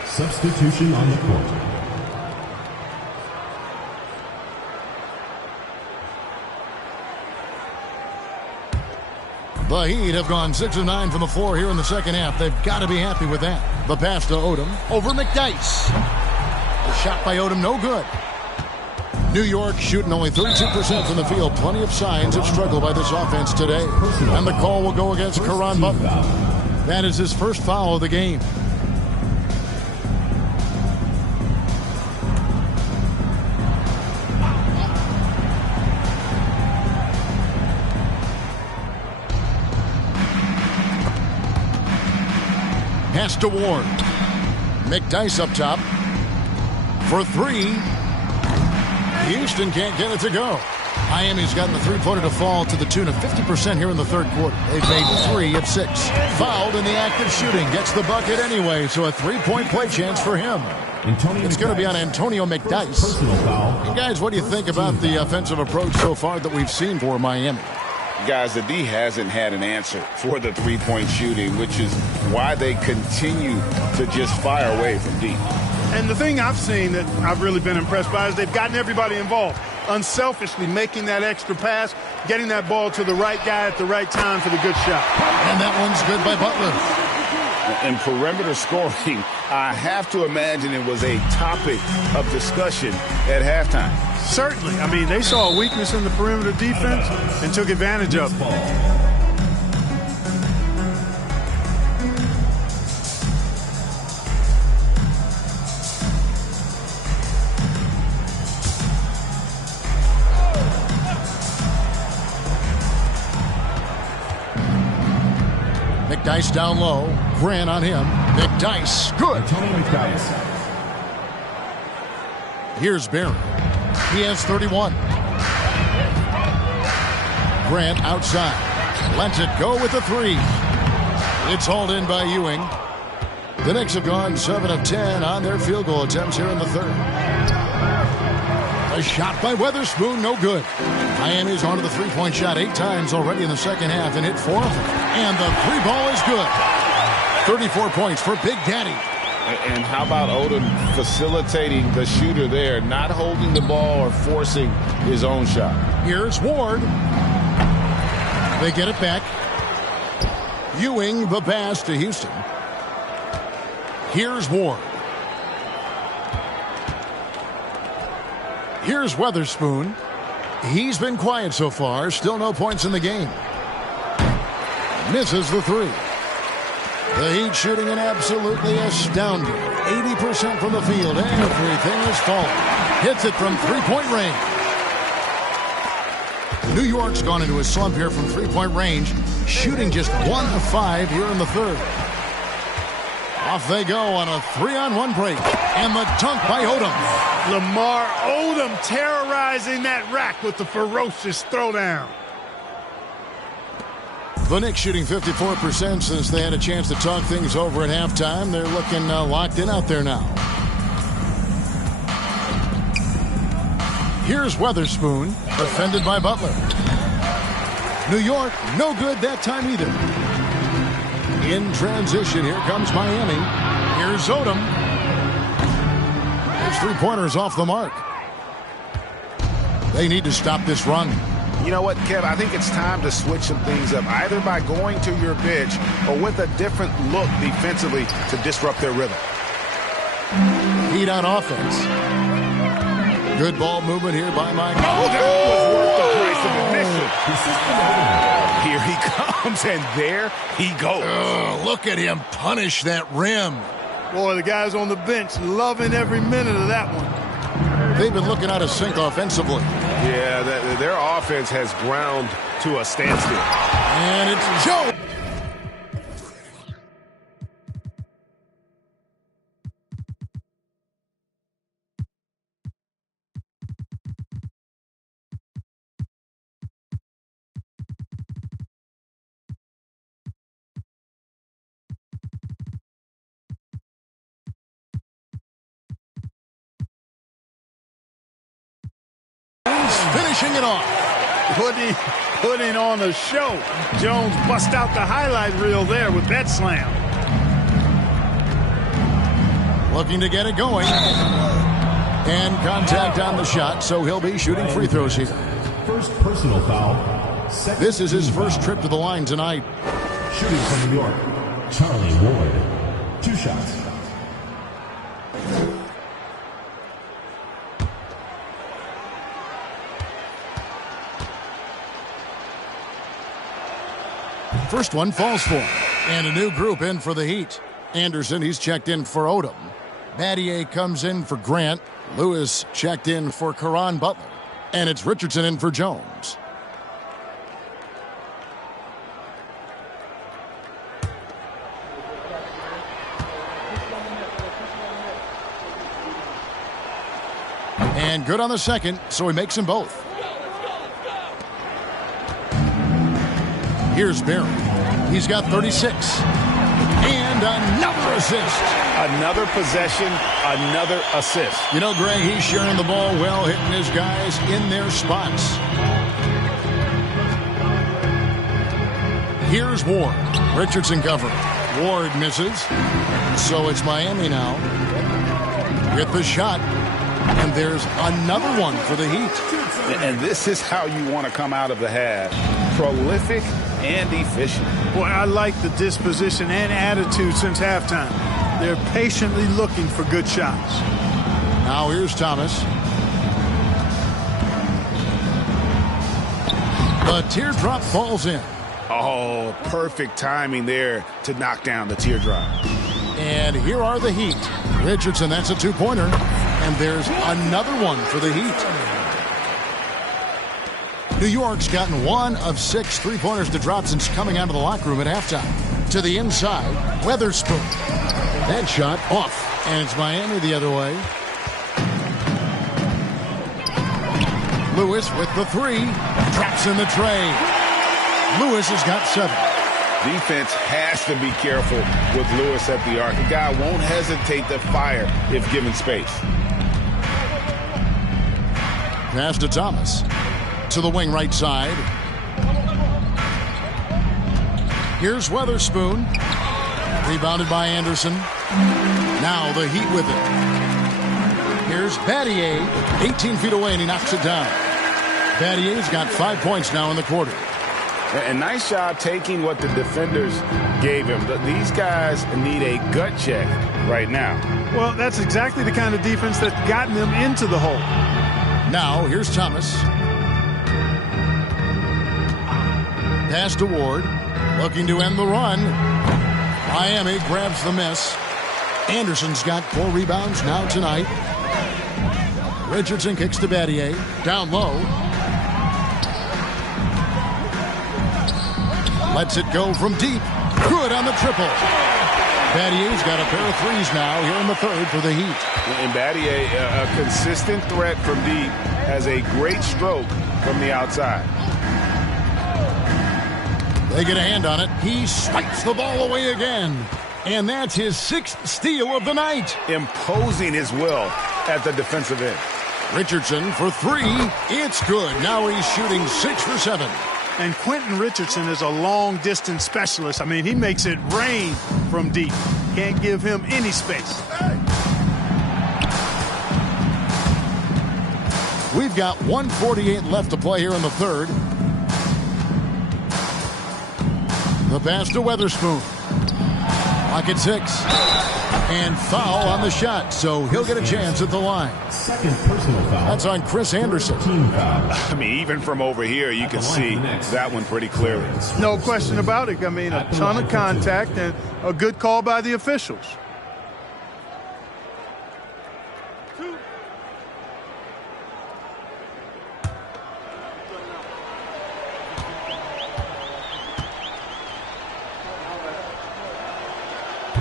Substitution on the court. The Heat have gone 6 of 9 from the floor here in the second half. They've got to be happy with that. The pass to Odom over McDyess. The shot by Odom, no good. New York shooting only 32% from the field. Plenty of signs of struggle by this offense today. And the call will go against Caron Butler. That is his first foul of the game. Pass to Ward. McDyess up top. For three. Houston can't get it to go. Miami's gotten the three-pointer to fall to the tune of 50% here in the third quarter. They've made 3 of 6. Fouled in the act of shooting. Gets the bucket anyway, so a three-point play chance for him. It's going to be on Antonio McDyess. And guys, what do you think about the offensive approach so far that we've seen for Miami? Guys, the D hasn't had an answer for the three-point shooting, which is why they continue to just fire away from deep. And the thing I've seen that I've really been impressed by is they've gotten everybody involved. Unselfishly making that extra pass, getting that ball to the right guy at the right time for the good shot. And that one's good by Butler. In perimeter scoring, I have to imagine it was a topic of discussion at halftime. Certainly. I mean, they saw a weakness in the perimeter defense and took advantage of it. McDyess down low. Grant on him. McDyess. Good. Here's Barry. He has 31. Grant outside. Lets it go with the three. It's hauled in by Ewing. The Knicks have gone 7 of 10 on their field goal attempts here in the third. A shot by Weatherspoon, no good. Miami's onto the three-point shot 8 times already in the second half and hit 4 of them. And the three ball is good. 34 points for Big Daddy. And how about Odom facilitating the shooter there, not holding the ball or forcing his own shot. Here's Ward. They get it back. Ewing the pass to Houston. Here's Ward. Here's Weatherspoon. He's been quiet so far. Still no points in the game. Misses the three. The Heat shooting an absolutely astounding 80% from the field. Everything is falling. Hits it from three-point range. New York's gone into a slump here from three-point range, shooting just 1 of 5 here in the third. Off they go on a 3-on-1 break. And the dunk by Odom. Lamar Odom terrorizing that rack with the ferocious throwdown. The Knicks shooting 54% since they had a chance to talk things over at halftime. They're looking locked in out there now. Here's Weatherspoon, defended by Butler. New York, no good that time either. In transition, here comes Miami. Here's Odom. His three-pointers off the mark. They need to stop this run. You know what, Kev? I think it's time to switch some things up, either by going to your bench or with a different look defensively to disrupt their rhythm. Heat on offense. Good ball movement here by Mike. Oh, that was worth the price of admission. Here he comes, and there he goes. Oh, look at him punish that rim. Boy, the guys on the bench loving every minute of that one. They've been looking out of sync offensively. Yeah, their offense has ground to a standstill. And it's Joe. Finishing it off. Putting on a show. Jones bust out the highlight reel there with that slam. Looking to get it going. And contact on the shot, so he'll be shooting free throws here. First personal foul, This is his first trip to the line tonight. Shooting from New York, Charlie Ward. 2 shots. First one falls for him. And a new group in for the Heat. Anderson, he's checked in for Odom. Battier comes in for Grant. Lewis checked in for Caron Butler. And it's Richardson in for Jones. And good on the second, so he makes them both. Here's Barry. He's got 36. And another assist. Another possession, another assist. You know, Greg, he's sharing the ball well, hitting his guys in their spots. Here's Ward. Richardson covering. Ward misses. So it's Miami now. With the shot. And there's another one for the Heat. And this is how you want to come out of the half. Prolific and efficient. Boy, I like the disposition and attitude since halftime. They're patiently looking for good shots. Now here's Thomas. The teardrop falls in. Oh, perfect timing there to knock down the teardrop. And here are the Heat. Richardson, that's a 2-pointer. And there's another one for the Heat. New York's gotten 1 of 6 3-pointers to drop since coming out of the locker room at halftime. To the inside, Weatherspoon. That shot off. And it's Miami the other way. Lewis with the 3. Drops in the tray. Lewis has got 7. Defense has to be careful with Lewis at the arc. The guy won't hesitate to fire if given space. Pass to Thomas. To the wing right side. Here's Weatherspoon. Rebounded by Anderson. Now the Heat with it. Here's Battier. 18 feet away and he knocks it down. Battier's got 5 points now in the quarter. And nice job taking what the defenders gave him. These guys need a gut check right now. Well, that's exactly the kind of defense that's gotten them into the hole. Now, here's Thomas. Pass to Ward. Looking to end the run. Miami grabs the miss. Anderson's got 4 rebounds now tonight. Richardson kicks to Battier. Down low. Lets it go from deep. Good on the triple. Battier's got a pair of 3s now here in the third for the Heat. And Battier, a consistent threat from deep, has a great stroke from the outside. They get a hand on it. He swipes the ball away again. And that's his 6th steal of the night. Imposing his will at the defensive end. Richardson for 3. It's good. Now he's shooting 6 for 7. And Quentin Richardson is a long-distance specialist. I mean, he makes it rain from deep. Can't give him any space. We've got 1:48 left to play here in the third. The pass to Weatherspoon. Clock at 6. And foul on the shot, so he'll get a chance at the line. Second personal foul. That's on Chris Anderson. Team foul. I mean, even from over here, you can see that one pretty clearly. No question about it. I mean, a ton of contact and a good call by the officials.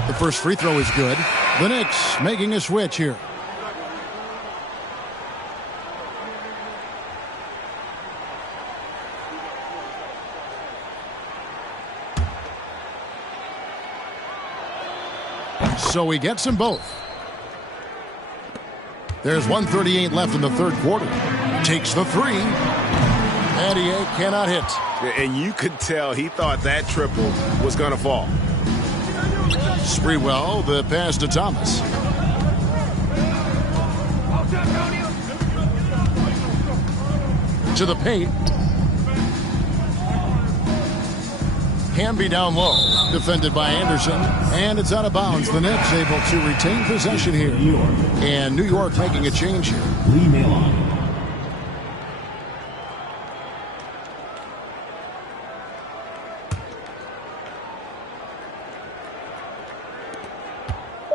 The first free throw is good. The Knicks making a switch here. So he gets them both. There's 1:38 left in the third quarter. Takes the 3. Battier cannot hit. And you could tell he thought that triple was going to fall. Sprewell, the pass to Thomas. To the paint. Hamby down low, defended by Anderson, and it's out of bounds. The Knicks able to retain possession here. And New York making a change here. Lee Malon.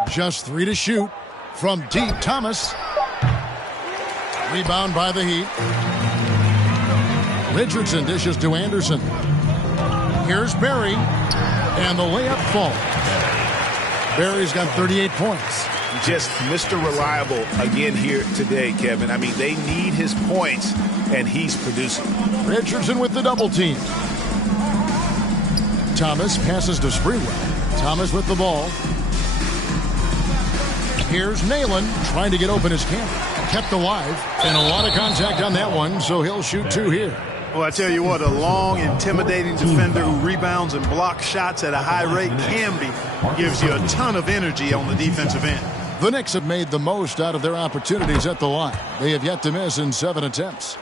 Just 3 to shoot. From deep, Thomas. Rebound by the Heat. Richardson dishes to Anderson. Here's Barry. And the layup falls. Barry's got 38 points. Just Mr. Reliable again here today, Kevin. I mean, they need his points, and he's producing. Richardson with the double team. Thomas passes to Sprewell. Thomas with the ball. Here's Nalen trying to get open his camp. Kept alive. And a lot of contact on that one, so he'll shoot 2 here. Well, I tell you what, a long, intimidating defender who rebounds and blocks shots at a high rate gives you a ton of energy on the defensive end. The Knicks have made the most out of their opportunities at the line. They have yet to miss in 7 attempts.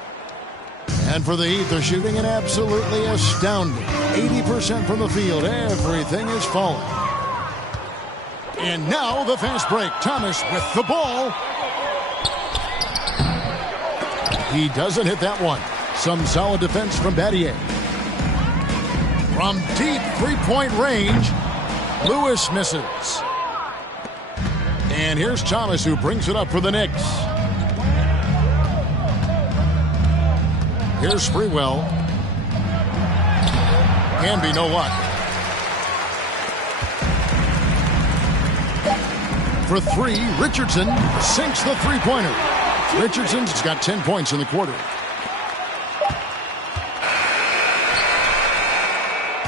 And for the Heat, they're shooting an absolutely astounding 80% from the field. Everything is falling. And now the fast break. Thomas with the ball. He doesn't hit that one. Some solid defense from Battier. From deep three-point range, Lewis misses. And here's Thomas who brings it up for the Knicks. Here's Sprewell. Hamby, no luck. For 3, Richardson sinks the three-pointer. Richardson's got 10 points in the quarter.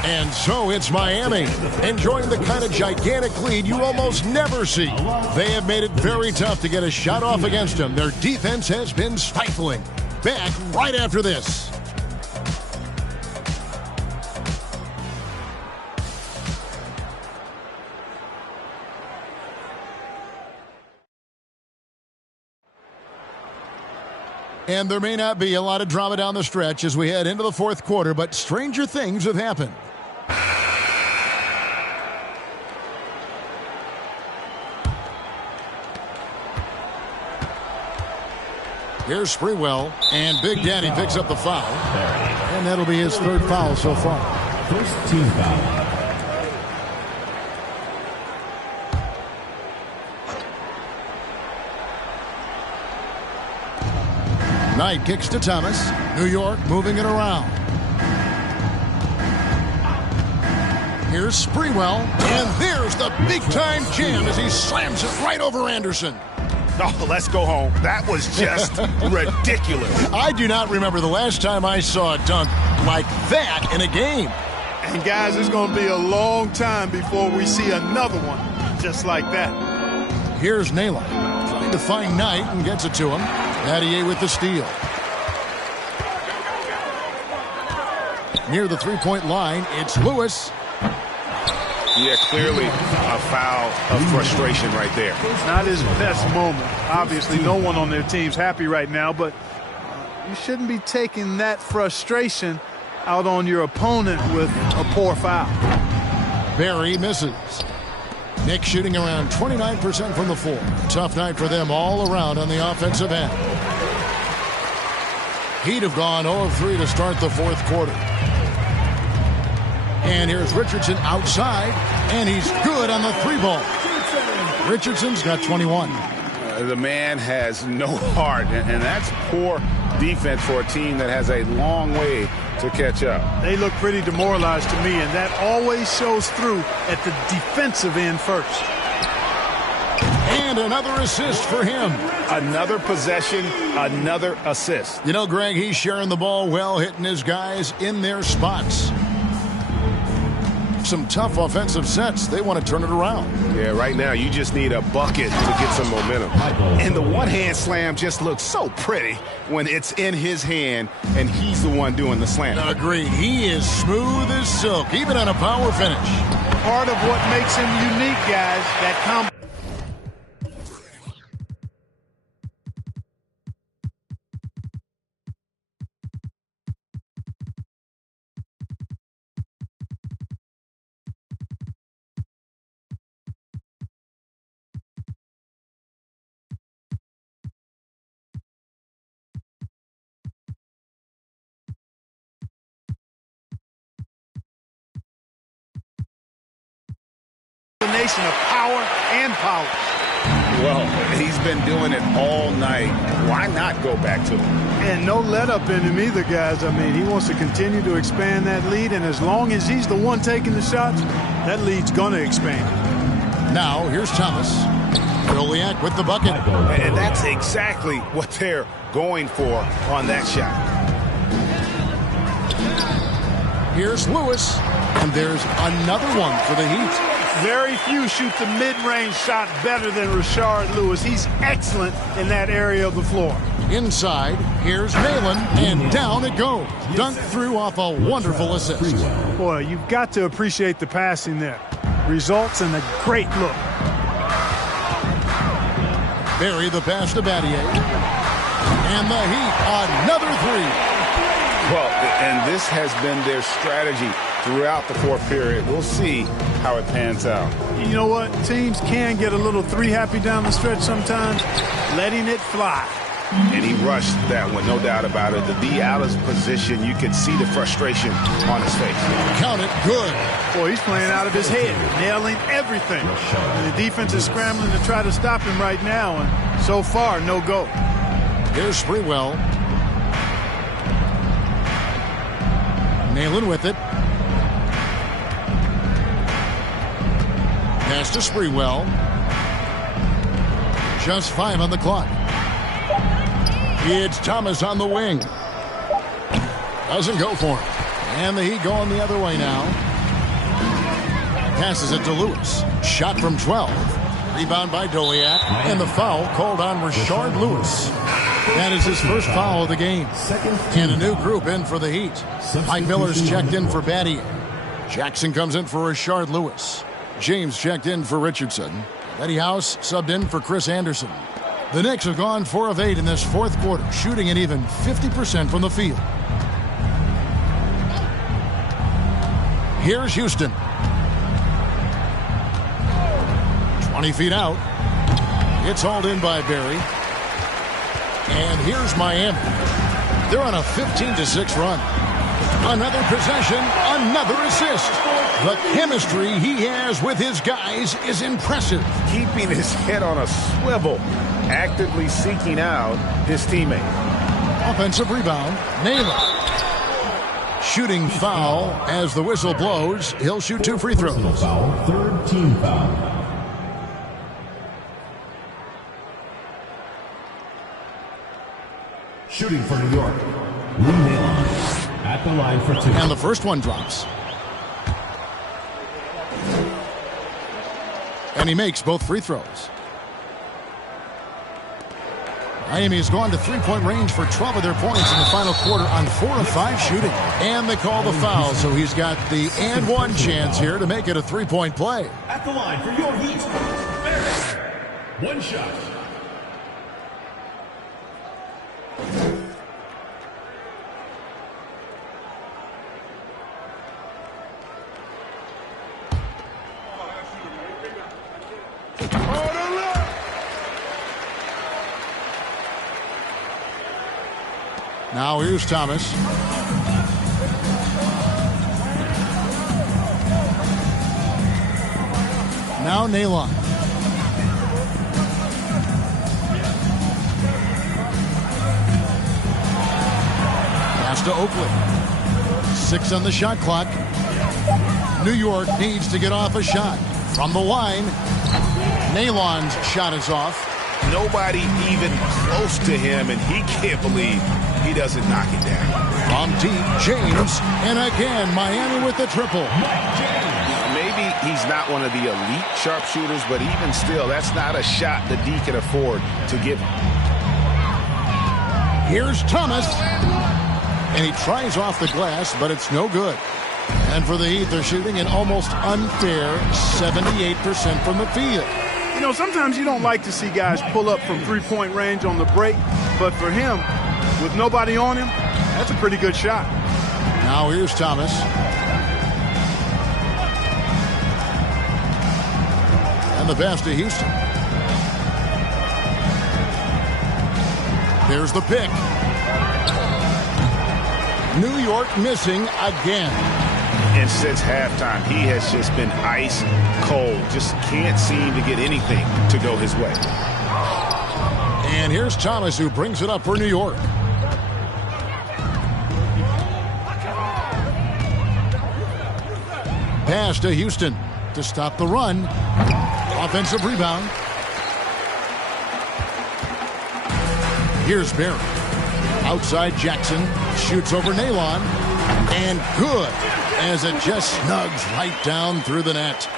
And so it's Miami, enjoying the kind of gigantic lead you almost never see. They have made it very tough to get a shot off against them. Their defense has been stifling. Back right after this. And there may not be a lot of drama down the stretch as we head into the fourth quarter, but stranger things have happened. Here's Sprewell, and Big Daddy picks up the foul. And that'll be his 3rd foul so far. First team foul. Knight kicks to Thomas. New York moving it around. Here's Sprewell, and there's the big-time jam as he slams it right over Anderson. Oh, let's go home. That was just ridiculous. I do not remember the last time I saw a dunk like that in a game. And, guys, it's going to be a long time before we see another one just like that. Here's Nalen trying to find Knight and gets it to him. Battier with the steal. Near the three-point line, it's Lewis. Yeah, clearly a foul of frustration right there. Not his best moment. Obviously, no one on their team's happy right now, but you shouldn't be taking that frustration out on your opponent with a poor foul. Barry misses. Knicks shooting around 29% from the floor. Tough night for them all around on the offensive end. Heat have gone 0 of 3 to start the fourth quarter. And here's Richardson outside, and he's good on the 3-ball. Richardson's got 21. The man has no heart, and that's poor defense for a team that has a long way to catch up. They look pretty demoralized to me, and that always shows through at the defensive end first. And another assist for him. Another possession, another assist. You know, Greg, he's sharing the ball well, hitting his guys in their spots. Some tough offensive sets. They want to turn it around. Yeah, right now you just need a bucket to get some momentum. And the one-hand slam just looks so pretty when it's in his hand and he's the one doing the slam. Agreed. He is smooth as silk, even on a power finish. Part of what makes him unique, guys, that combination of power and polish. Well, he's been doing it all night. Why not go back to him? And no let-up in him either, guys. I mean, he wants to continue to expand that lead, and as long as he's the one taking the shots, that lead's going to expand. Now, here's Thomas. Goliath with the bucket. And that's exactly what they're going for on that shot. Here's Lewis, and there's another one for the Heat. Very few shoot the mid-range shot better than Rashard Lewis. He's excellent in that area of the floor. Inside, here's Malin, and down it goes. Dunked through off a wonderful assist. Boy, you've got to appreciate the passing there. Results in a great look. Barry the pass to Battier. And the Heat, another three. Well, and this has been their strategy throughout the fourth period. We'll see how it pans out. You know what? Teams can get a little three-happy down the stretch sometimes, letting it fly. And he rushed that one, no doubt about it. To be out of position, you can see the frustration on his face. Count it, good. Boy, he's playing out of his head, nailing everything. And the defense is scrambling to try to stop him right now, and so far, no go. Here's Sprewell. Nailing with it. Pass to Sprewell. Just 5 on the clock. It's Thomas on the wing. Doesn't go for it. And the Heat going the other way now. Passes it to Lewis. Shot from 12. Rebound by Doliak. And the foul called on Rashard Lewis. That is his first foul of the game. And a new group in for the Heat. Mike Miller's checked in for Battier. Jackson comes in for Rashard Lewis. James checked in for Richardson. Eddie House subbed in for Chris Anderson. The Knicks have gone 4 of 8 in this fourth quarter, shooting an even 50% from the field. Here's Houston. 20 feet out. It's hauled in by Barry. And here's Miami. They're on a 15-6 run. Another possession, another assist. The chemistry he has with his guys is impressive. Keeping his head on a swivel, actively seeking out his teammate. Offensive rebound, Naylor. Shooting foul as the whistle blows. He'll shoot 2 free throws. Foul, third team foul. Shooting for New York, Lou Nailon at the line for 2. And the first one drops. And he makes both free throws. Miami has gone to three-point range for 12 of their points in the final quarter on 4 of 5 shooting. And they call the foul, so he's got the and one chance here to make it a three-point play. At the line for your Heat, Barry. One shot. Now here's Thomas. Now Nailon. Pass to Oakley. 6 on the shot clock. New York needs to get off a shot. From the line, Nailon's shot is off. Nobody even close to him, and he can't believe he doesn't knock it down. From deep, James, and again, Miami with the triple. Maybe he's not one of the elite sharpshooters, but even still, that's not a shot that D can afford to give him. Here's Thomas, and he tries off the glass, but it's no good. And for the Heat, they're shooting an almost unfair 78% from the field. You know, sometimes you don't like to see guys pull up from three-point range on the break, but for him, with nobody on him, that's a pretty good shot. Now here's Thomas. And the pass to Houston. There's the pick. New York missing again. And since halftime, he has just been ice cold. Just can't seem to get anything to go his way. And here's Thomas, who brings it up for New York. Pass to Houston to stop the run. Offensive rebound. Here's Barry. Outside Jackson. Shoots over Nalon. And good, as it just snugs right down through the net.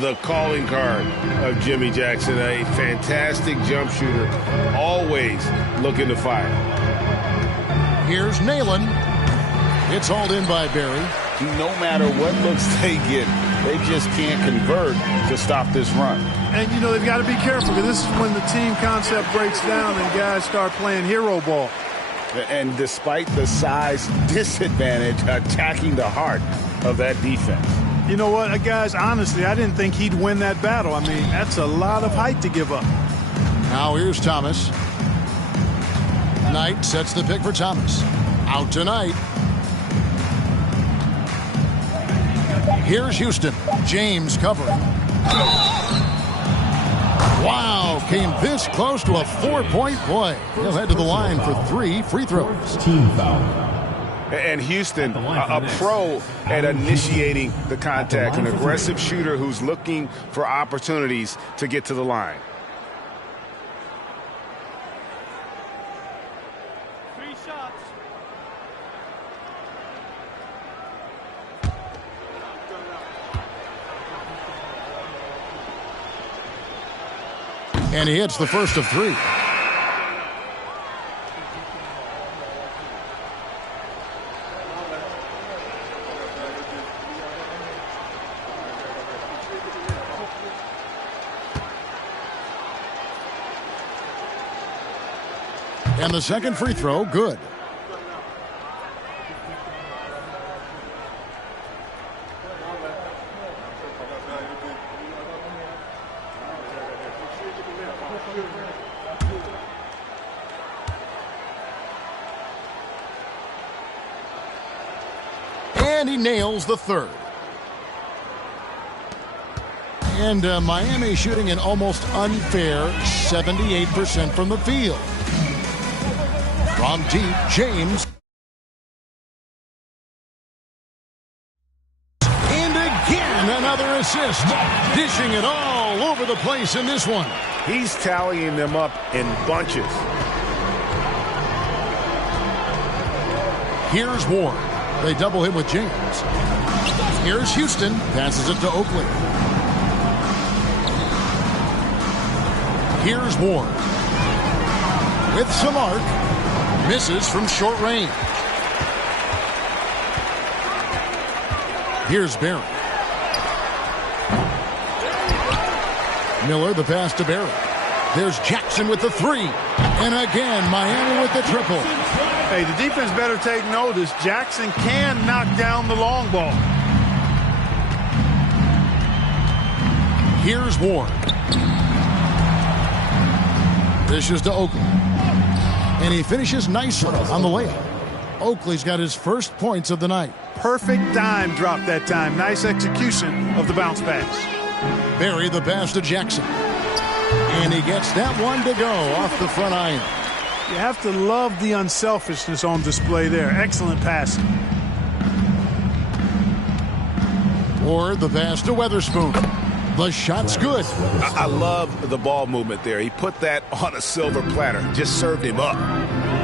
The calling card of Jimmy Jackson, a fantastic jump shooter, always looking to fire. Here's Nalon. It's hauled in by Barry. No matter what looks they get, they just can't convert to stop this run. And, you know, they've got to be careful, because this is when the team concept breaks down and guys start playing hero ball. And despite the size disadvantage, attacking the heart of that defense. You know what, guys, honestly, I didn't think he'd win that battle. I mean, that's a lot of height to give up. Now here's Thomas. Knight sets the pick for Thomas. Out tonight. Here's Houston. James covering. Wow, came this close to a 4-point play. He'll head to the line for 3 free throws. Team foul. And Houston, a pro at initiating the contact, an aggressive shooter who's looking for opportunities to get to the line. And he hits the first of 3. And the second free throw, good. And he nails the third. And Miami shooting an almost unfair 78% from the field. From deep, James. And again, another assist. Dishing it all over the place in this one. He's tallying them up in bunches. Here's Ward. They double him with James. Here's Houston. Passes it to Oakley. Here's Ward. With some arc. Misses from short range. Here's Barry. Miller, the pass to Barry. There's Jackson with the 3. And again, Miami with the triple. Hey, the defense better take notice. Jackson can knock down the long ball. Here's Ward. Dishes to Oakley. And he finishes nicely on the layup. Oakley's got his first points of the night. Perfect dime drop that time. Nice execution of the bounce pass. Barry the pass to Jackson. And he gets that one to go off the front iron. You have to love the unselfishness on display there. Excellent passing. Ward the pass to Weatherspoon. The shot's good. I love the ball movement there. He put that on a silver platter. Just served him up.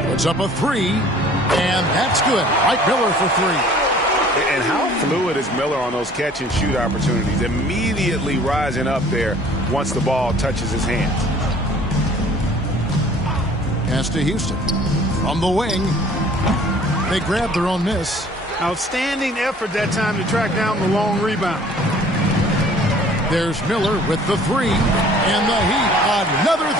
Puts up a 3. And that's good. Mike Miller for 3. And how fluid is Miller on those catch and shoot opportunities? Immediately rising up there once the ball touches his hands. Pass to Houston. From the wing. They grab their own miss. Outstanding effort that time to track down the long rebound. There's Miller with the 3. And the Heat, another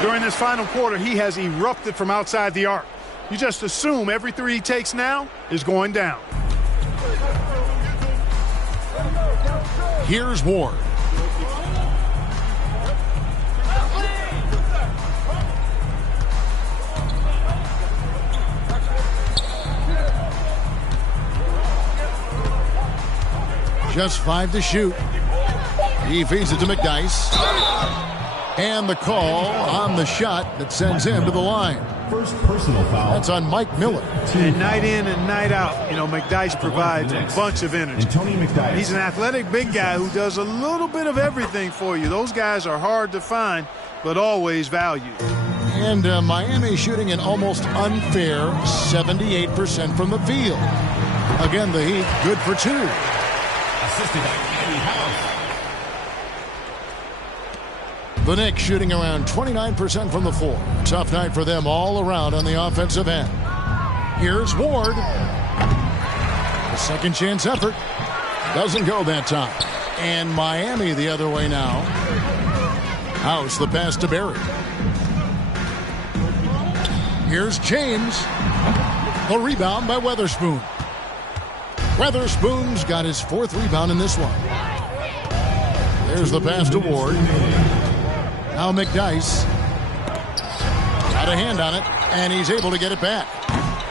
3. During this final quarter, he has erupted from outside the arc. You just assume every 3 he takes now is going down. Here's Ward. just 5 to shoot. He feeds it to McDyess. And the call on the shot that sends him to the line. First personal foul. That's on Mike Miller. And night in and night out, you know, McDyess provides a bunch of energy. He's an athletic big guy who does a little bit of everything for you. Those guys are hard to find, but always valued. And Miami shooting an almost unfair 78% from the field. Again, the Heat good for 2. Assisted by Eddie House. The Knicks shooting around 29% from the floor. Tough night for them all around on the offensive end. Here's Ward. The second chance effort. Doesn't go that time. And Miami the other way now. House the pass to Barry. Here's James. The rebound by Weatherspoon. Weatherspoon's got his 4th rebound in this one. There's the pass to Ward. Now McDyess got a hand on it, and he's able to get it back.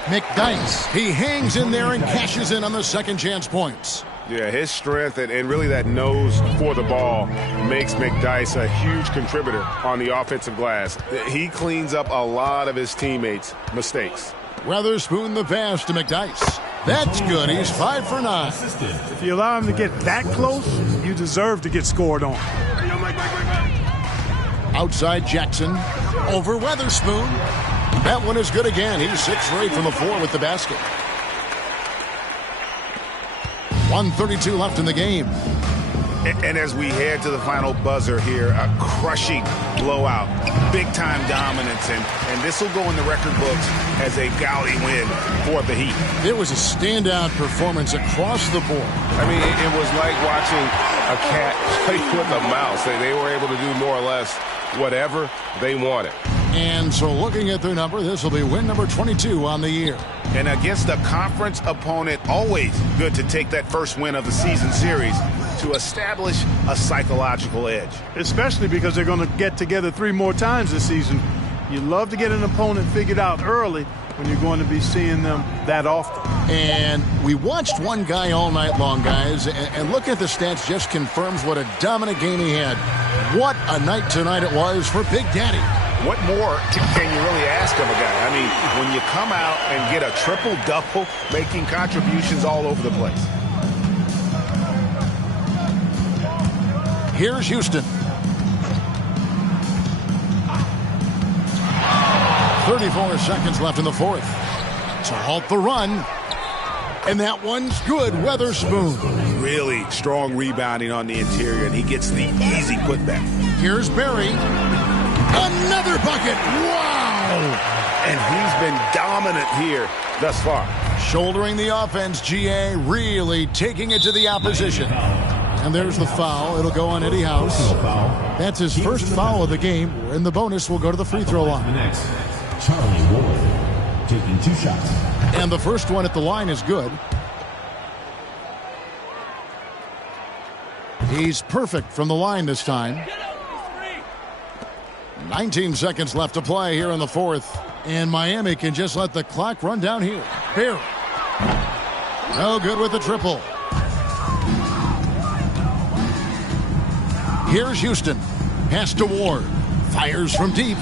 McDyess, he hangs in there and cashes in on the second chance points. Yeah, his strength and really that nose for the ball makes McDyess a huge contributor on the offensive glass. He cleans up a lot of his teammates' mistakes. Weatherspoon the pass to McDyess. That's good. He's 5 for 9. If you allow him to get that close, you deserve to get scored on. Outside Jackson. Over Weatherspoon. That one is good again. He's 6 for 8 from the floor with the basket. 1:32 left in the game. And as we head to the final buzzer here, a crushing blowout, big-time dominance, and this will go in the record books as a gaudy win for the Heat. It was a standout performance across the board. I mean, it was like watching a cat play with a mouse. They were able to do more or less whatever they wanted. And so looking at their number, this will be win number 22 on the year. And against a conference opponent, always good to take that first win of the season series to establish a psychological edge. Especially because they're going to get together 3 more times this season. You love to get an opponent figured out early when you're going to be seeing them that often. And we watched one guy all night long, guys, and look at the stats just confirms what a dominant game he had. What a night tonight it was for Big Daddy. What more can you really ask of a guy? I mean, when you come out and get a triple-double, making contributions all over the place. Here's Houston. 34 seconds left in the 4th. To halt the run. And that one's good. Weatherspoon. Really strong rebounding on the interior, and he gets the easy putback. Here's Barry. Another bucket. Wow. And he's been dominant here thus far. Shouldering the offense, GA really taking it to the opposition. And there's the foul. It'll go on Eddie House. That's his first foul of the game. And the bonus will go to the free throw line. Next, Charlie Ward taking 2 shots. And the first one at the line is good. He's perfect from the line this time. 19 seconds left to play here in the 4th. And Miami can just let the clock run down here. Barry. No good with the triple. Here's Houston. Pass to Ward. Fires from deep.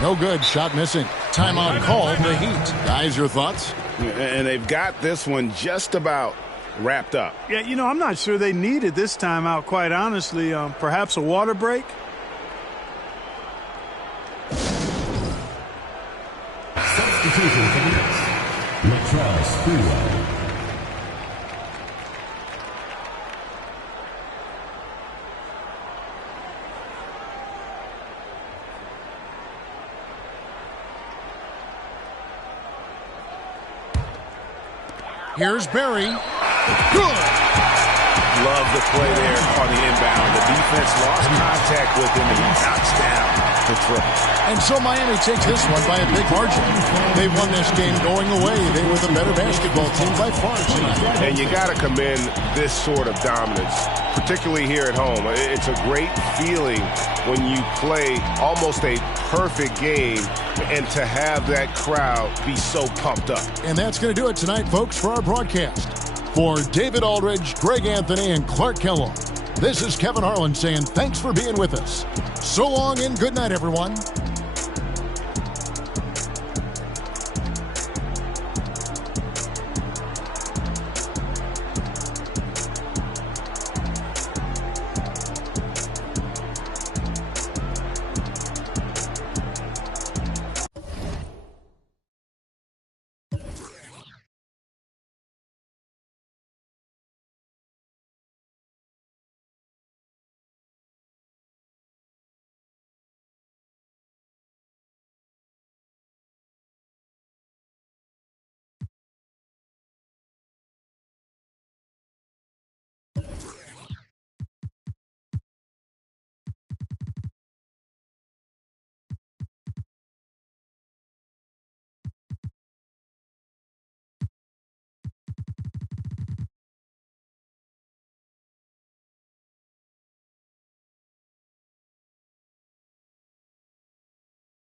No good. Shot missing. Timeout called the Heat. Guys, your thoughts? And they've got this one just about wrapped up. Yeah, you know, I'm not sure they needed this timeout, quite honestly. Perhaps a water break? Substitution for the Knicks. Latrell Sprewell. Here's Barry. Good. Love the play there on the inbound. The defense lost contact with him, and he knocks down the triple. And so Miami takes this one by a big margin. They won this game going away. They were the better basketball team by far tonight. And you got to commend this sort of dominance, particularly here at home. It's a great feeling when you play almost a perfect game and to have that crowd be so pumped up. And that's going to do it tonight, folks, for our broadcast. For David Aldridge, Greg Anthony, and Clark Kellogg, this is Kevin Harlan saying thanks for being with us. So long and good night, everyone.